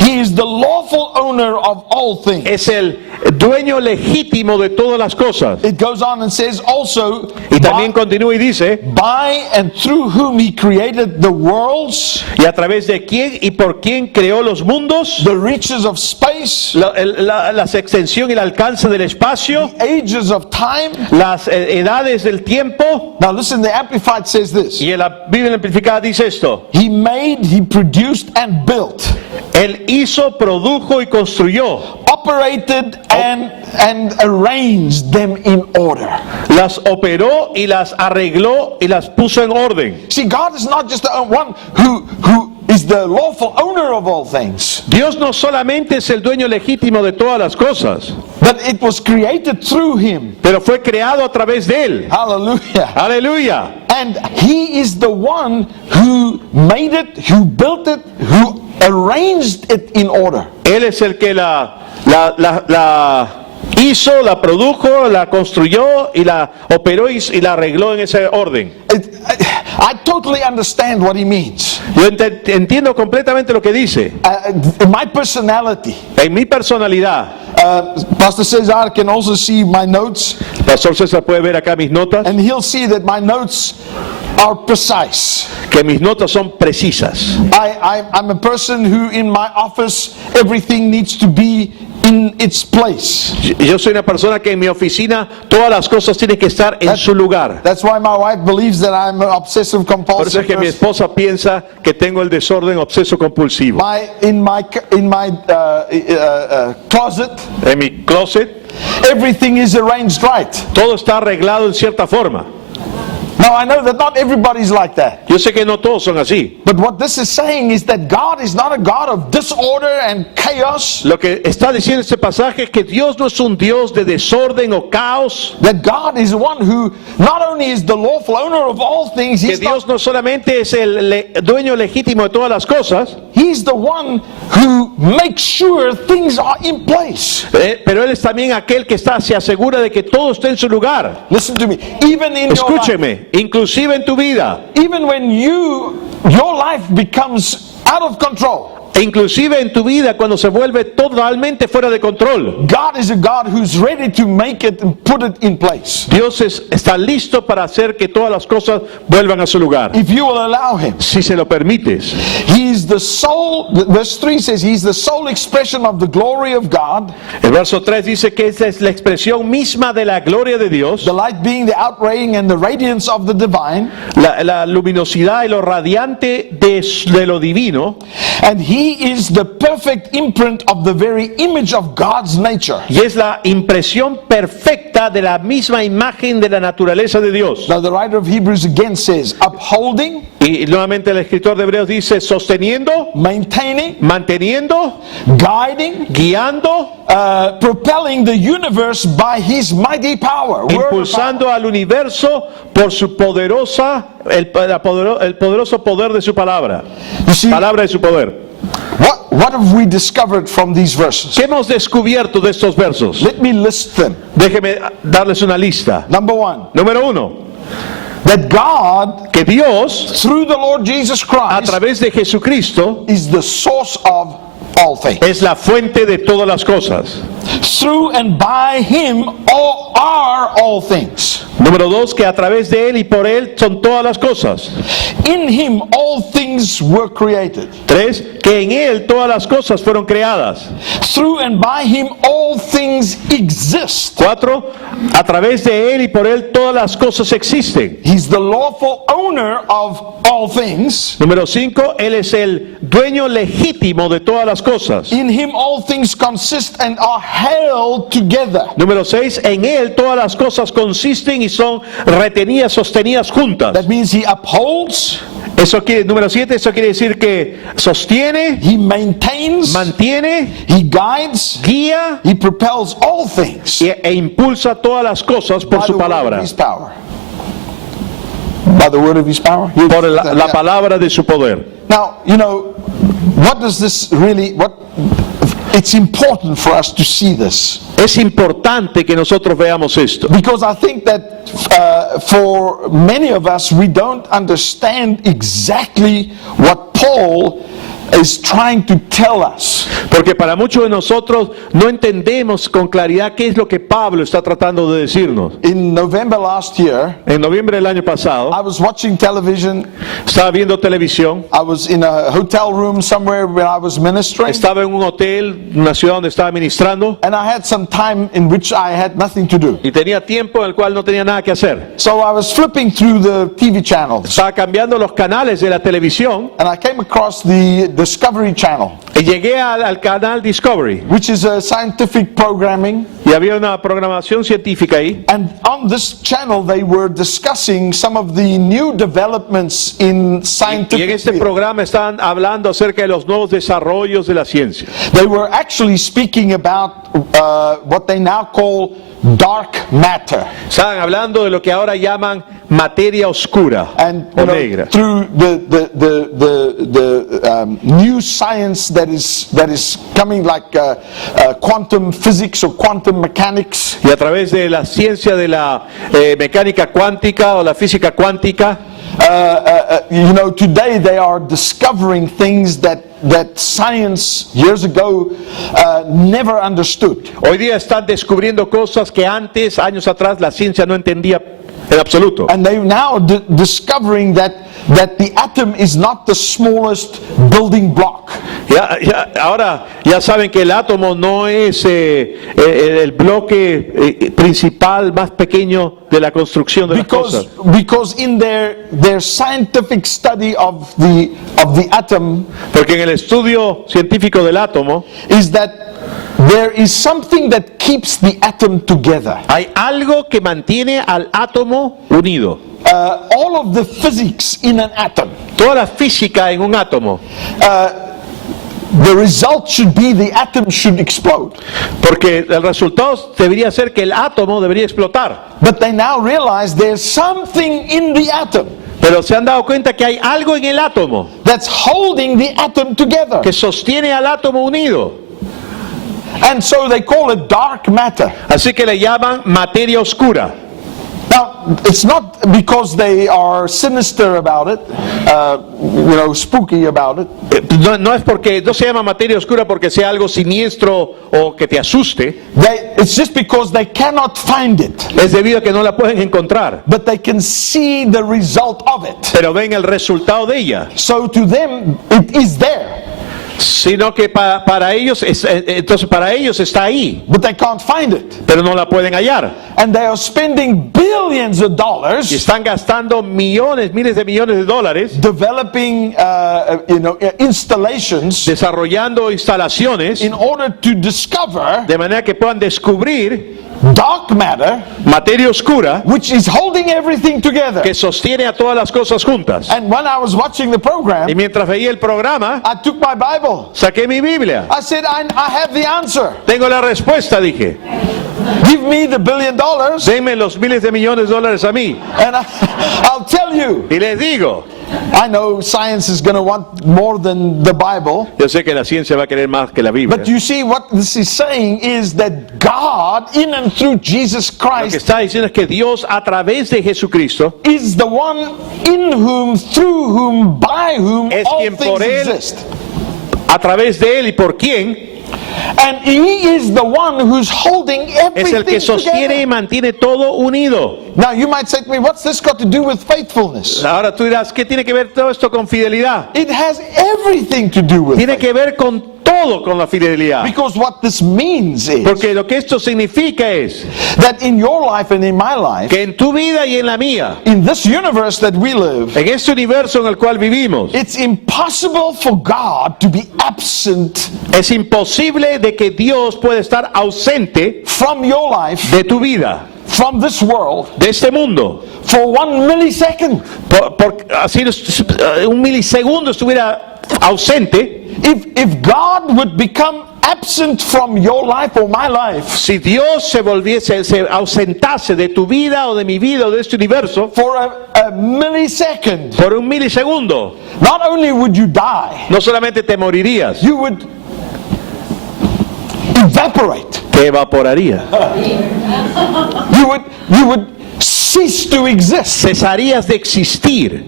He is the lawful owner of all things. Es el dueño legítimo de todas las cosas. It goes on and says also, Y también continúa y dice, by and through whom He created the worlds, y a través de quién y por quién creó los mundos, the reaches of space, la extensión y el alcance del espacio, ages of time. las edades del tiempo. Now listen, the Amplified says this. Y en la Biblia amplificada dice esto: He made, He produced and built, Él hizo, produjo y construyó, operated and arranged them in order. las operó y las arregló y las puso en orden. See, God is not just the one who is the lawful owner of all things, Dios no solamente es el dueño legítimo de todas las cosas, but it was created through Him. pero fue creado a través de Él. Hallelujah. Aleluya. And He is the one who made it, who built it, who arranged it in order. Él es el que la hizo, la produjo, la construyó y la operó y la arregló en ese orden. I totally understand what He means. Yo entiendo completamente lo que dice. My personality. En mi personalidad, Pastor Cesar can also see my notes, Pastor César puede ver acá mis notas, and he'll see that my notes are precise. que mis notas son precisas. I'm a person who in my office everything needs to be in its place. Yo soy una persona que en mi oficina todas las cosas tienen que estar en su lugar. That's why my wife believes that I'm an obsessive Por eso compulsive es que mi person. esposa piensa que tengo el desorden obseso compulsivo. In my closet, En mi closet everything is arranged right. todo está arreglado en cierta forma. Now I know that not everybody's like that. Yo sé que no todos son así. But what this is saying is that God is not a God of disorder and chaos. Lo que está diciendo este pasaje es que Dios no es un Dios de desorden o caos. That God is one who not only is the lawful owner of all things, Que Dios no solamente es el dueño legítimo de todas las cosas, He's the one who makes sure things are in place. pero Él es también aquel que se asegura de que todo esté en su lugar. Listen to me. Even in your life, Escúcheme, inclusive en tu vida, even when your life becomes out of control, e inclusive en tu vida cuando se vuelve totalmente fuera de control, God is a God who's ready to make it and put it in place. Dios está listo para hacer que todas las cosas vuelvan a su lugar. If you will allow Him. Si se lo permites. He's the sole, verse 3 says, He's the sole expression of the glory of God, El verso 3 dice que esa es la expresión misma de la gloria de Dios, the light being the outraying and the radiance of the divine, la luminosidad y lo radiante de lo divino, and He is the perfect imprint of the very image of God's nature. y es la impresión perfecta de la misma imagen de la naturaleza de Dios. Now the writer of Hebrews again says, upholding, Y nuevamente el escritor de Hebreos dice sosteniendo, maintaining, manteniendo, guiding, guiando, propelling the universe by His mighty power. Word of power. impulsando al universo por su el poderoso poder de su palabra. You see, Palabra de su poder. what have we discovered from these verses? ¿Qué hemos descubierto de estos versos? Let me list them. Déjeme darles una lista. Number one, Número 1. that God, que Dios, through the Lord Jesus a Christ, través de Jesucristo, is the source of all things. es la fuente de todas las cosas. Through and by Him all are all things. Número 2, que a través de Él y por Él son todas las cosas. In Him all things were created. 3, que en Él todas las cosas fueron creadas. Through and by Him all things exist. 4, a través de Él y por Él todas las cosas existen. He's the lawful owner of all things. Número 5, Él es el dueño legítimo de todas las cosas. In Him all things consist and are held together. Número 6, en Él todas las cosas consisten y son retenidas, sostenidas juntas. That means He upholds, Número 7, eso quiere decir que sostiene, He maintains, mantiene, He guides, guía He propels all things e impulsa todas las cosas por by su the word of palabra. His power. By the word of His power? Por la palabra de su poder. Now, you know, what does this really, it's important for us to see this. Es importante que nosotros veamos esto. Because I think that for many of us, we don't understand exactly what Paul is trying to tell us. Porque para muchos de nosotros no entendemos con claridad qué es lo que Pablo está tratando de decirnos. In November last year, En noviembre del año pasado, I was watching television. estaba viendo televisión, I was in a hotel room somewhere where I was ministering. estaba en un hotel, una ciudad donde estaba ministrando, And I had some time in which I had nothing to do. y tenía tiempo en el cual no tenía nada que hacer. So I was flipping through the TV channels. Estaba cambiando los canales de la televisión And I came across the Discovery Channel, y llegué al canal Discovery, which is a scientific programming. y había una programación científica ahí. And on this channel, they were discussing some of the new developments in Y en scientific este field. programa estaban hablando acerca de los nuevos desarrollos de la ciencia. They were actually speaking about what they now call dark matter. Estaban hablando de lo que ahora llaman materia oscura And o you know, negra. through the new science that is coming, like quantum physics or quantum mechanics, Y a través de la ciencia de la mecánica cuántica o la física cuántica, you know, today they are discovering things that science years ago never understood. hoy día están descubriendo cosas que antes, años atrás, la ciencia no entendía en absoluto. And they're now discovering that the atom is not the smallest building block. Ahora ya saben que el átomo no es el bloque principal más pequeño de la construcción de las cosas. Because in their scientific study of the atom Porque en el estudio científico del átomo is that there is something that keeps the atom together. hay algo que mantiene al átomo unido. All of the physics in an atom, Toda la física en un átomo. the result should be the atom should explode. Porque el resultado debería ser que el átomo debería explotar. But they now realize there's something in the atom Pero se han dado cuenta que hay algo en el átomo that's holding the atom together. que sostiene al átomo unido. And so they call it dark matter. Así que le llaman materia oscura. Now, it's not because they are sinister about it, you know, spooky about it. No es porque no se llama materia oscura porque sea algo siniestro o que te asuste. It's just because they cannot find it, Es debido a que no la pueden encontrar. but they can see the result of it. Pero ven el resultado de ella. So to them, it is there, Sino que para ellos, entonces para ellos está ahí. but they can't find it. Pero no la pueden hallar. And they are spending billions of Y dollars están gastando millones, miles de millones de dólares developing, you know, installations desarrollando instalaciones in order to discover de manera que puedan descubrir dark matter, materia oscura which is holding everything together. que sostiene a todas las cosas juntas. And when I was watching the program, Y mientras veía el programa, I took my Bible. saqué mi Biblia. I said, I have the answer. Tengo la respuesta, dije. Give me the $1 billion Denme los miles de millones de dólares a mí. and I'll tell you. Y les digo, I know science is going to want more than the Bible. Yo sé que la ciencia va a querer más que la Biblia. But you see, what this is saying is that God, in and through Jesus Lo que Christ, está diciendo es que Dios a través de Jesucristo is the one in whom, through whom, by whom Es all quien things por él- exist. a través de Él y por quién And He is the one who's holding es el que everything sostiene y together. mantiene todo unido. Now you might say to me, what's this got to do with faithfulness? Ahora tú dirás, ¿qué tiene que ver todo esto con fidelidad? It has everything to do with Tiene faith. que ver con todo con la fidelidad. Because what this means is Porque lo que esto significa es that in your life and in my life, que en tu vida y en la mía, in this universe that we live, en este universo en el cual vivimos, it's impossible for God to be absent es imposible de que Dios pueda estar ausente from your life, de tu vida, from this world, de este mundo. for 1 millisecond. Así un milisegundo estuviera ausente. If God would become absent from your life or my life Si Dios se ausentase de tu vida o de mi vida o de este universo for a millisecond, por un milisegundo, not only would you die, no solamente te morirías, you would evaporate. te evaporaría. You would cease to exist. Cesarías de existir.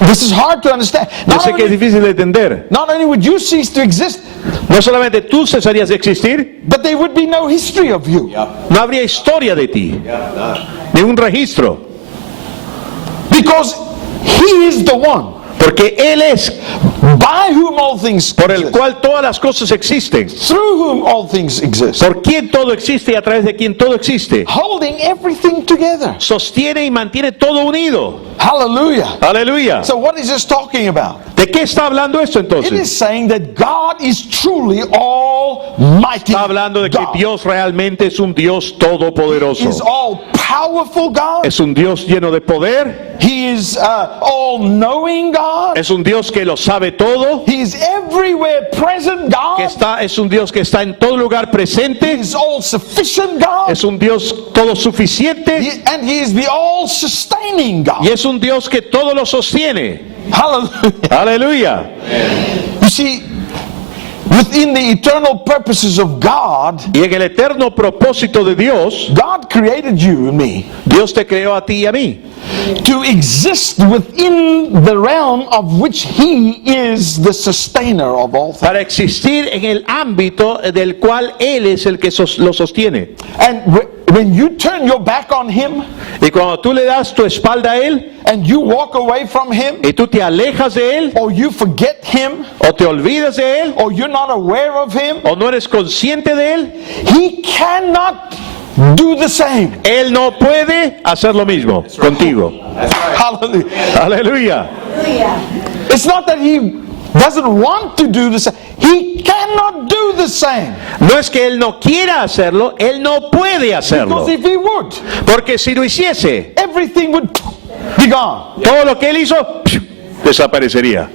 This is hard to understand. Yo sé que es difícil de entender. Not only would you cease to exist, No solamente tú cesarías de existir, but there would be no history of you. no habría historia de ti, ni un registro, Because He is the one porque Él es by whom all things por el exist, cual todas las cosas existen, through whom all things exist, por quien todo existe y a través de quien todo existe. holding everything together. Sostiene y mantiene todo unido. Hallelujah. Aleluya. So what is this talking about? ¿De qué está hablando esto It entonces? is saying that God is truly almighty. Está hablando de que God. Dios realmente es un Dios Is todopoderoso. all powerful God. Es un Dios lleno de poder. He is all knowing God. Es un Dios que lo sabe todo. He is everywhere present God. Es un Dios que está en todo lugar He presente. is all sufficient God. Es un Dios todo suficiente. And He is the all sustaining God. Y es un Dios que todo lo sostiene. Hallelujah. Aleluya. You see, within the eternal purposes of God, Y en el eterno propósito de Dios, God created you and me Dios te creó a ti y a mí to exist within the realm of which He is the sustainer of all things. para existir en el ámbito del cual Él es el que lo sostiene. And when you turn your back on Him Y cuando tú le das tu espalda a Él and you walk away from Him, y tú te alejas de Él or you forget Him, o te olvidas de Él or you're not aware of Him, o no eres consciente de Él, He cannot do the same. Él no puede hacer lo mismo contigo. Hallelujah. Aleluya. It's not that He doesn't want to do the same. He cannot do the same. No es que Él no quiera hacerlo, Él no puede hacerlo. Because if He would, Porque si lo hiciese, everything would be gone. todo lo que Él hizo desaparecería.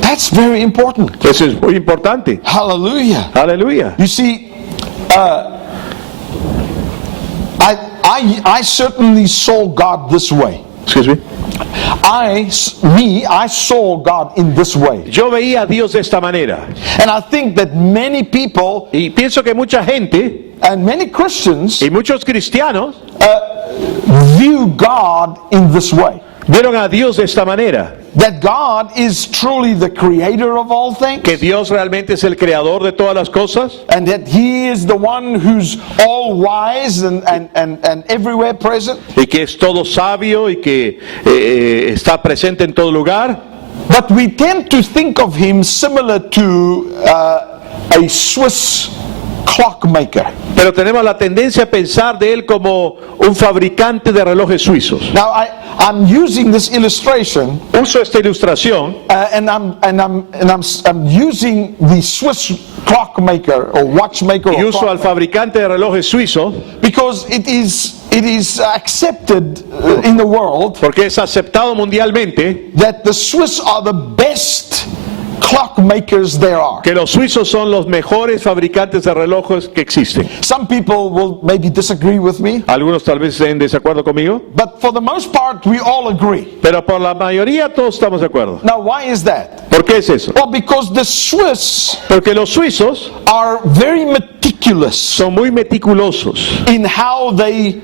That's very important. Eso es muy importante. Hallelujah. Aleluya. You see, I certainly saw God this way. Excuse me. I saw God in this way. Yo veía a Dios de esta manera. And I think that many people Y pienso que mucha gente and many Christians y muchos cristianos view God in this way. vieron a Dios de esta manera. That God is truly the creator of all things. Que Dios realmente es el creador de todas las cosas. And that He is the one who's all wise and everywhere present. Y que es todo sabio y que está presente en todo lugar. But we tend to think of Him similar to a Swiss clockmaker. Pero tenemos la tendencia a pensar de Él como un fabricante de relojes suizos. Now I'm using this illustration, Uso esta ilustración and I'm using the Swiss clockmaker or watchmaker, y or uso al fabricante de relojes suizos because it is accepted in the world porque es aceptado mundialmente that the Swiss are the best clockmakers there are. que los suizos son los mejores fabricantes de relojes que existen. Some people will maybe disagree with me, Algunos tal vez estén en desacuerdo conmigo, but for the most part, we all agree. pero por la mayoría todos estamos de acuerdo. Now, why is that? ¿Por qué es eso? Well, because the Swiss Porque los suizos are very meticulous son muy meticulosos in how they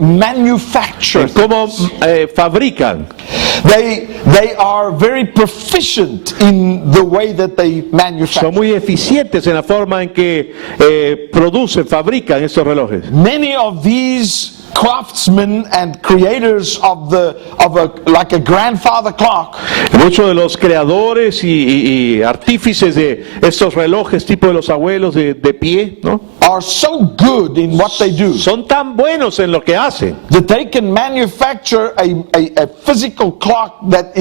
manufacture. en cómo fabrican. They are very proficient in the way that they manufacture. Son muy eficientes en la forma en que producen, fabrican estos relojes. Many of these craftsmen and creators of like a grandfather clock Muchos de los creadores y artífices de estos relojes tipo de los abuelos de pie, ¿no? are so good in what they do Son tan buenos en lo que hacen that they can manufacture a physical clock that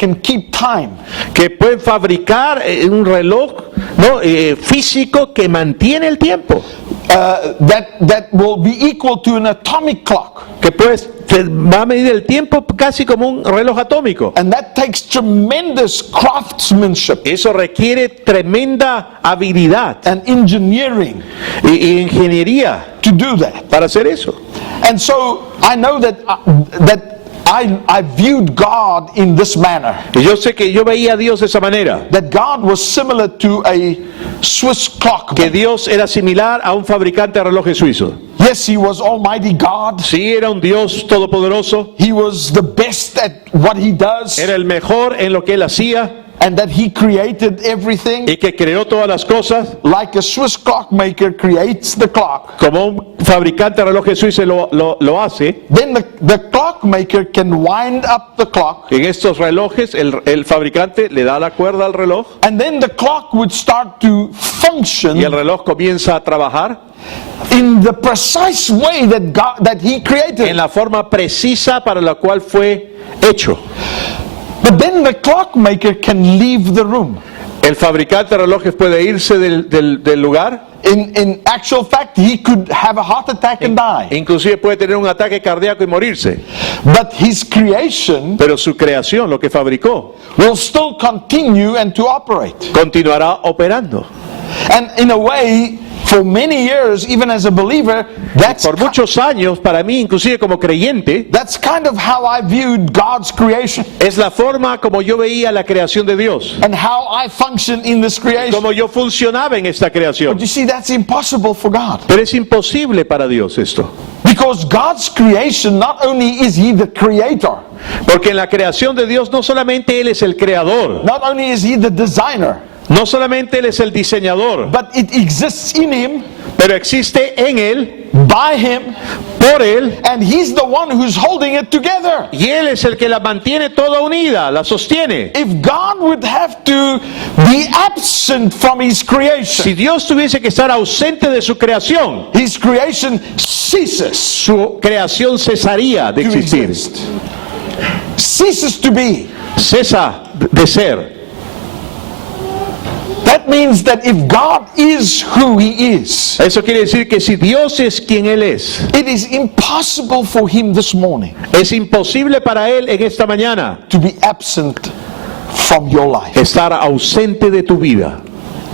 can keep time. que pueden fabricar un reloj, ¿no? Físico que mantiene el tiempo, That will be equal to an atomic clock. que va a medir el tiempo casi como un reloj atómico. And that takes tremendous craftsmanship Eso requiere tremenda habilidad and engineering y ingeniería to do that. para hacer eso. And so I know that I viewed God in this manner. Y yo sé que yo veía a Dios de esa manera, That God was similar to a Swiss clock. que Dios era similar a un fabricante de relojes suizo. Yes, he was Almighty God. Sí, era un Dios todopoderoso, He was the best at what he does, era el mejor en lo que él hacía and that he created everything y que creó todas las cosas, like a Swiss clockmaker creates the clock. como un fabricante de relojes suizo lo hace. Then the clockmaker can wind up the clock, En estos relojes el fabricante le da la cuerda al reloj and then the clock would start to function y el reloj comienza a trabajar in the precise way that he created. en la forma precisa para la cual fue hecho. But then the clockmaker can leave the room. El fabricante de relojes puede irse del lugar, In actual fact, he could have a heart attack and die. inclusive puede tener un ataque cardíaco y morirse, But his creation pero su creación, lo que fabricó, will still continue and to operate. continuará operando. And in a way, for many years, even as a believer, Por muchos años, para mí, inclusive como creyente, that's kind of how I viewed God's creation es la forma como yo veía la creación de Dios, and how I function in this creation. como yo funcionaba en esta creación. But you see, that's impossible for God. Pero es imposible para Dios esto, Because God's creation, not only is he the creator, porque en la creación de Dios no solamente Él es el creador, not only is he the designer, no solamente Él es el diseñador, but it exists in him, pero existe en Él, by him, por Él, and he's the one who's holding it together. y Él es el que la mantiene toda unida, la sostiene. If God would have to be absent from his creation, Si Dios tuviese que estar ausente de su creación, his creation ceases su creación cesaría de to existir, exist, ceases to be. cesa de ser. That means that if God is who he is, Eso quiere decir que si Dios es quien Él es, it is impossible for him this morning es imposible para Él en esta mañana to be absent from your life. estar ausente de tu vida,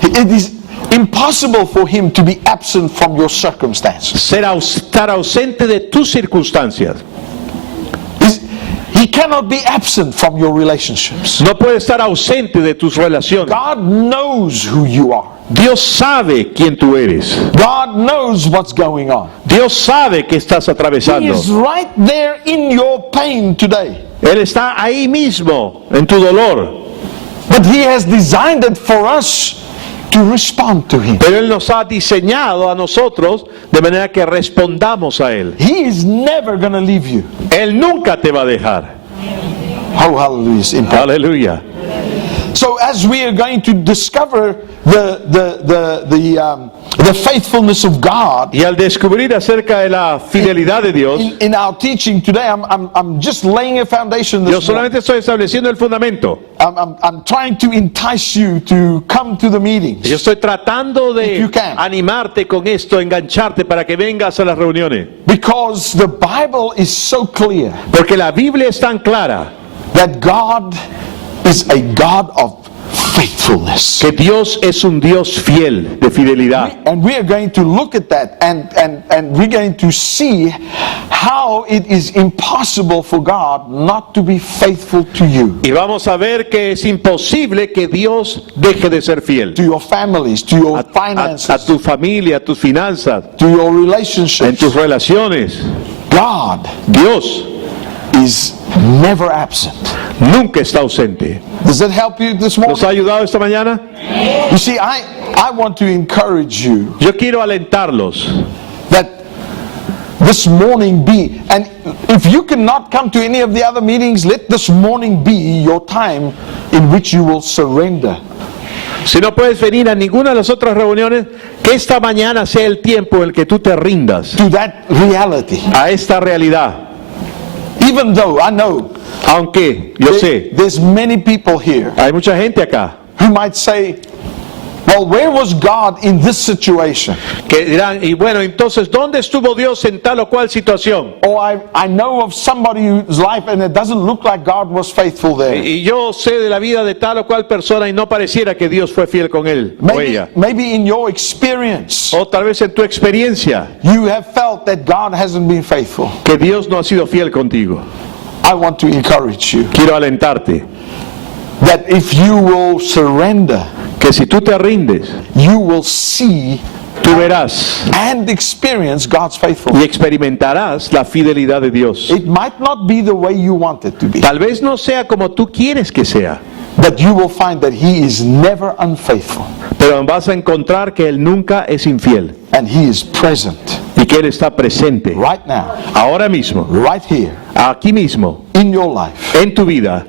It is impossible for him to be absent from your circumstances. estar ausente de tus circunstancias. He cannot be absent from your relationships. No puede estar ausente de tus relaciones. God knows who you are. Dios sabe quién tú eres. God knows what's going on. Dios sabe que estás He atravesando. is right there in your pain today. Él está ahí mismo en tu dolor. But he has designed it for us to respond to him. Pero Él nos ha diseñado a nosotros de manera que respondamos a Él. He is never going to leave you. Él nunca te va a dejar. Oh, hallelujah. It's important. Aleluya. So as we are going to discover the faithfulness of God Y al descubrir acerca de la fidelidad de Dios, in our teaching today, I'm just laying a foundation yo this morning. solamente estoy estableciendo el fundamento. I'm trying to entice you to come to the meetings. Yo estoy tratando If you de can. animarte con esto, engancharte para que vengas a las reuniones. Because the Bible is so clear Porque la Biblia es tan clara that God is a God of faithfulness. Que Dios es un Dios fiel, de fidelidad. And we are going to look at that and we're going to see how it is impossible for God not to be faithful to you, Y vamos a ver que es imposible que Dios deje de ser fiel. to your families, to your A finances, tu familia, a tus finanzas, to your en relationships. tus relaciones. God Dios is never absent. nunca está ausente. Does that help you this ¿Nos morning? ha ayudado esta mañana? You see, I want to encourage you Yo quiero alentarlos that this morning be, and if you cannot come to any of the other meetings, let this morning be your time in which you will surrender. Si no puedes venir a ninguna de las otras reuniones, que esta mañana sea el tiempo en el que tú te rindas To that reality. a esta realidad. Even though I know Aunque yo sé, there's many people here hay mucha gente acá who might say, well, where was God in this situation? que dirán, y bueno, entonces, ¿dónde estuvo Dios en tal o cual situación? Or I know of somebody whose life and it doesn't look like God was faithful there. Y yo sé de la vida de tal o cual persona y no pareciera que Dios fue fiel con él o ella. Maybe in your experience, O tal vez en tu experiencia, you have felt that God hasn't been faithful. que Dios no ha sido fiel contigo. I want to encourage you Quiero alentarte that if you will surrender, que si tú te rindes, you will see tú verás and experience God's y faithfulness. experimentarás la fidelidad de Dios. It might not be the way you want it to be, Tal vez no sea como tú quieres que sea, but you will find that He is never unfaithful pero vas a encontrar que Él nunca es infiel and He is present y que Él está presente right now, ahora mismo, right here, aquí mismo, in your life, en tu vida,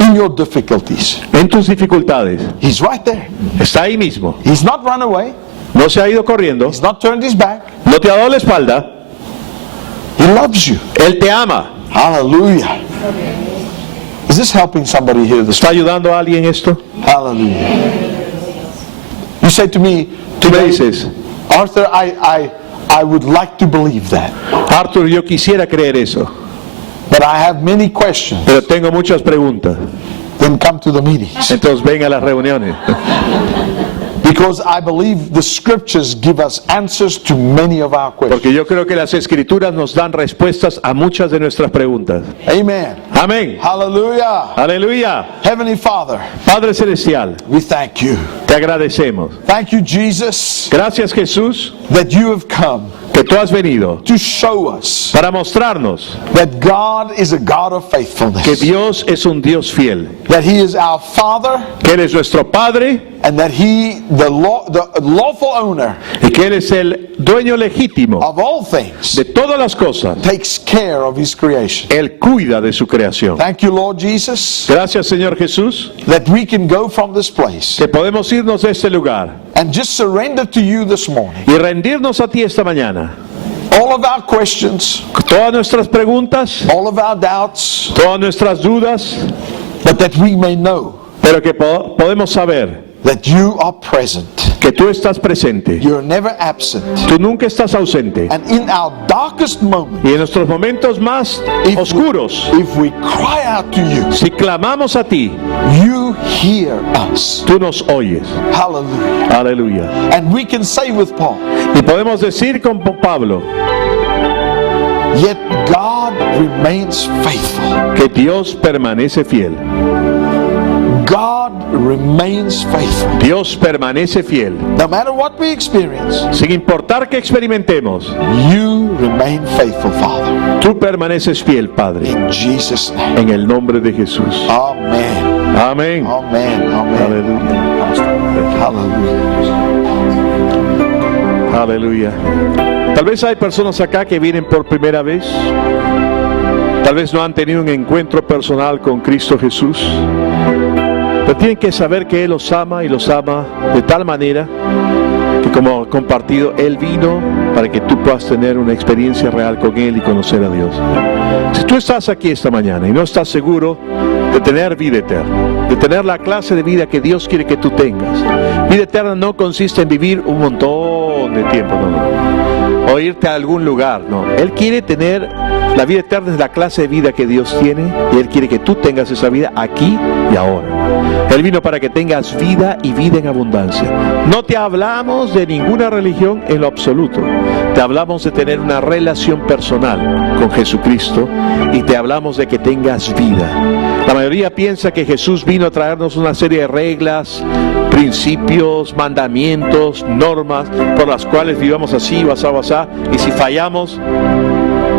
in your difficulties. en tus dificultades. He's right there. Está ahí mismo. He's not run away. No se ha ido corriendo, He's not turned his back. no te ha dado la espalda. He loves you. Él te ama. Hallelujah. Is this helping somebody here this ¿Está ayudando a alguien esto? Hallelujah. You say to me, Tú me today, dices, Arthur, I would like to believe that, Arthur, yo quisiera creer eso, but I have many questions. pero tengo muchas preguntas. Then come to the meetings. Entonces ven a las reuniones. Because I believe the scriptures give us answers to many of our questions. Porque yo creo que las escrituras nos dan respuestas a muchas de nuestras preguntas. Amen. Amén. Hallelujah. Aleluya. Heavenly Father, Padre Celestial, we thank you. te agradecemos. Thank you, Jesus, Gracias, Jesús, that you have come que tú has venido to show us para mostrarnos that God is a God of que faithfulness, Dios es un Dios fiel, that He is our Father, que Él es nuestro Padre and that He, the lawful owner y que Él es el dueño legítimo of all things, de todas las cosas. takes care of His creation. Él cuida de su creación. Thank you, Lord Jesus, Gracias, Señor Jesús, that we can go from this place que podemos irnos de este lugar and just surrender to you this morning y rendirnos a ti esta mañana. all of our questions, Todas nuestras preguntas, all of our doubts, todas nuestras dudas, but that we may know pero que podemos saber that you are present. que tú estás presente. You're never absent. Tú nunca estás ausente. And in our darkest moment, Y en nuestros momentos más oscuros, if we cry out to you, si clamamos a ti, you hear us. tú nos oyes. Hallelujah. Aleluya. And we can say with Paul, Y podemos decir con Pablo yet God remains faithful. que Dios permanece fiel. God remains faithful. Dios permanece fiel. No matter what we experience, Sin importar que experimentemos, you remain faithful, Father. tú permaneces fiel, Padre. In Jesus' name. En el nombre de Jesús. Amen. Amén. Amen. Amen. Aleluya. Hallelujah. Aleluya. Tal vez hay personas acá que vienen por primera vez. Tal vez no han tenido un encuentro personal con Cristo Jesús. Pero tienen que saber que Él los ama y los ama de tal manera que, como compartido, Él vino para que tú puedas tener una experiencia real con Él y conocer a Dios. Si tú estás aquí esta mañana y no estás seguro de tener vida eterna, de tener la clase de vida que Dios quiere que tú tengas, vida eterna no consiste en vivir un montón de tiempo, no. o irte a algún lugar. No, Él quiere tener la vida eterna, es la clase de vida que Dios tiene, y Él quiere que tú tengas esa vida aquí y ahora. Él vino para que tengas vida y vida en abundancia. No te hablamos de ninguna religión en lo absoluto. Te hablamos de tener una relación personal con Jesucristo, y te hablamos de que tengas vida. La mayoría piensa que Jesús vino a traernos una serie de reglas, principios, mandamientos, normas por las cuales vivamos así, asá, y si fallamos,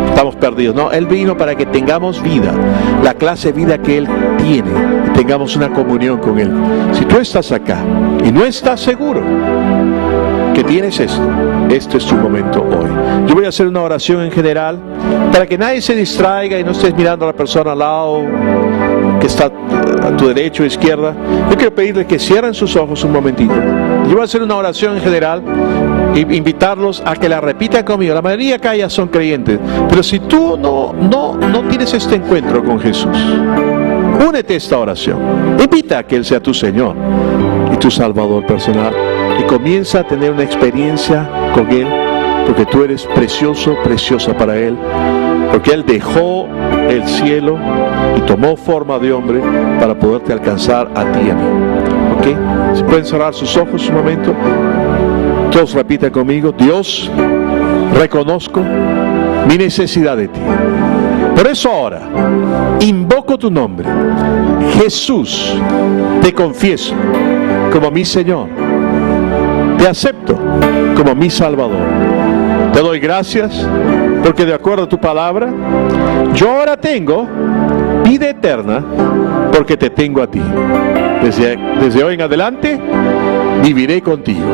estamos perdidos. No, Él vino para que tengamos vida, la clase de vida que Él tiene, y tengamos una comunión con Él. Si tú estás acá y no estás seguro que tienes esto, este es tu momento hoy. Yo voy a hacer una oración en general para que nadie se distraiga y no estés mirando a la persona al lado que está a tu derecha o izquierda. Yo quiero pedirles que cierren sus ojos un momentito. Yo voy a hacer una oración en general e invitarlos a que la repitan conmigo. La mayoría acá ya son creyentes, pero si tú no tienes este encuentro con Jesús, únete a esta oración. Invita a que Él sea tu Señor y tu Salvador personal, y comienza a tener una experiencia con Él, porque tú eres precioso, preciosa para Él, porque Él dejó el cielo y tomó forma de hombre para poderte alcanzar a ti y a mí. ¿Ok? Si pueden cerrar sus ojos un momento, todos repitan conmigo: Dios, reconozco mi necesidad de ti. Por eso ahora invoco tu nombre. Jesús, te confieso como mi Señor. Te acepto como mi Salvador. Te doy gracias porque de acuerdo a tu palabra, yo ahora tengo vida eterna porque te tengo a ti. Desde hoy en adelante viviré contigo.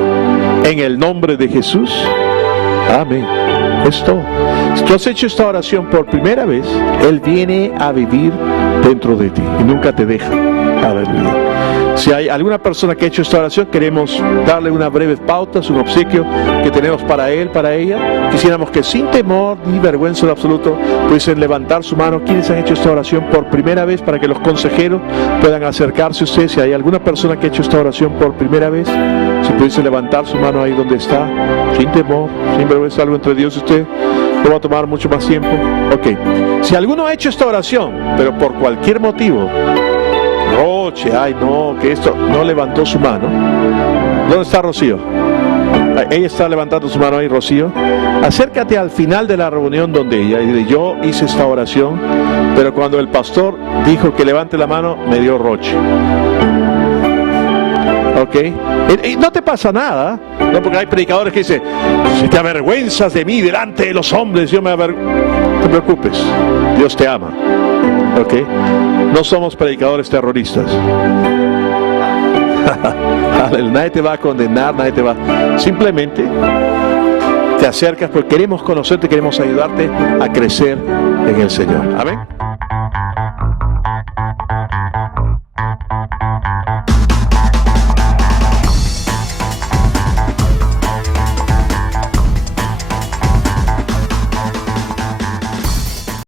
En el nombre de Jesús. Amén. Es todo. Si tú has hecho esta oración por primera vez, Él viene a vivir dentro de ti y nunca te deja. Aleluya. Si hay alguna persona que ha hecho esta oración, queremos darle una breve pauta, un obsequio que tenemos para él, para ella. Quisiéramos que sin temor ni vergüenza en absoluto pudiesen levantar su mano. ¿Quiénes han hecho esta oración por primera vez? Para que los consejeros puedan acercarse a usted. Si hay alguna persona que ha hecho esta oración por primera vez, si pudiese levantar su mano ahí donde está, sin temor, sin vergüenza, algo entre Dios y usted. No va a tomar mucho más tiempo. Ok. Si alguno ha hecho esta oración, pero por cualquier motivo, Roche, ay no, que esto, no levantó su mano. ¿Dónde está Rocío? Ella está levantando su mano ahí, Rocío. Acércate al final de la reunión donde ella, y dile: yo hice esta oración, pero cuando el pastor dijo que levante la mano, me dio Roche. Ok, y no te pasa nada, no, porque hay predicadores que dicen: si te avergüenzas de mí delante de los hombres, yo me avergüenzo. No te preocupes, Dios te ama. Ok, no somos predicadores terroristas. Nadie te va a condenar, nadie te va. Simplemente te acercas porque queremos conocerte, queremos ayudarte a crecer en el Señor. Amén.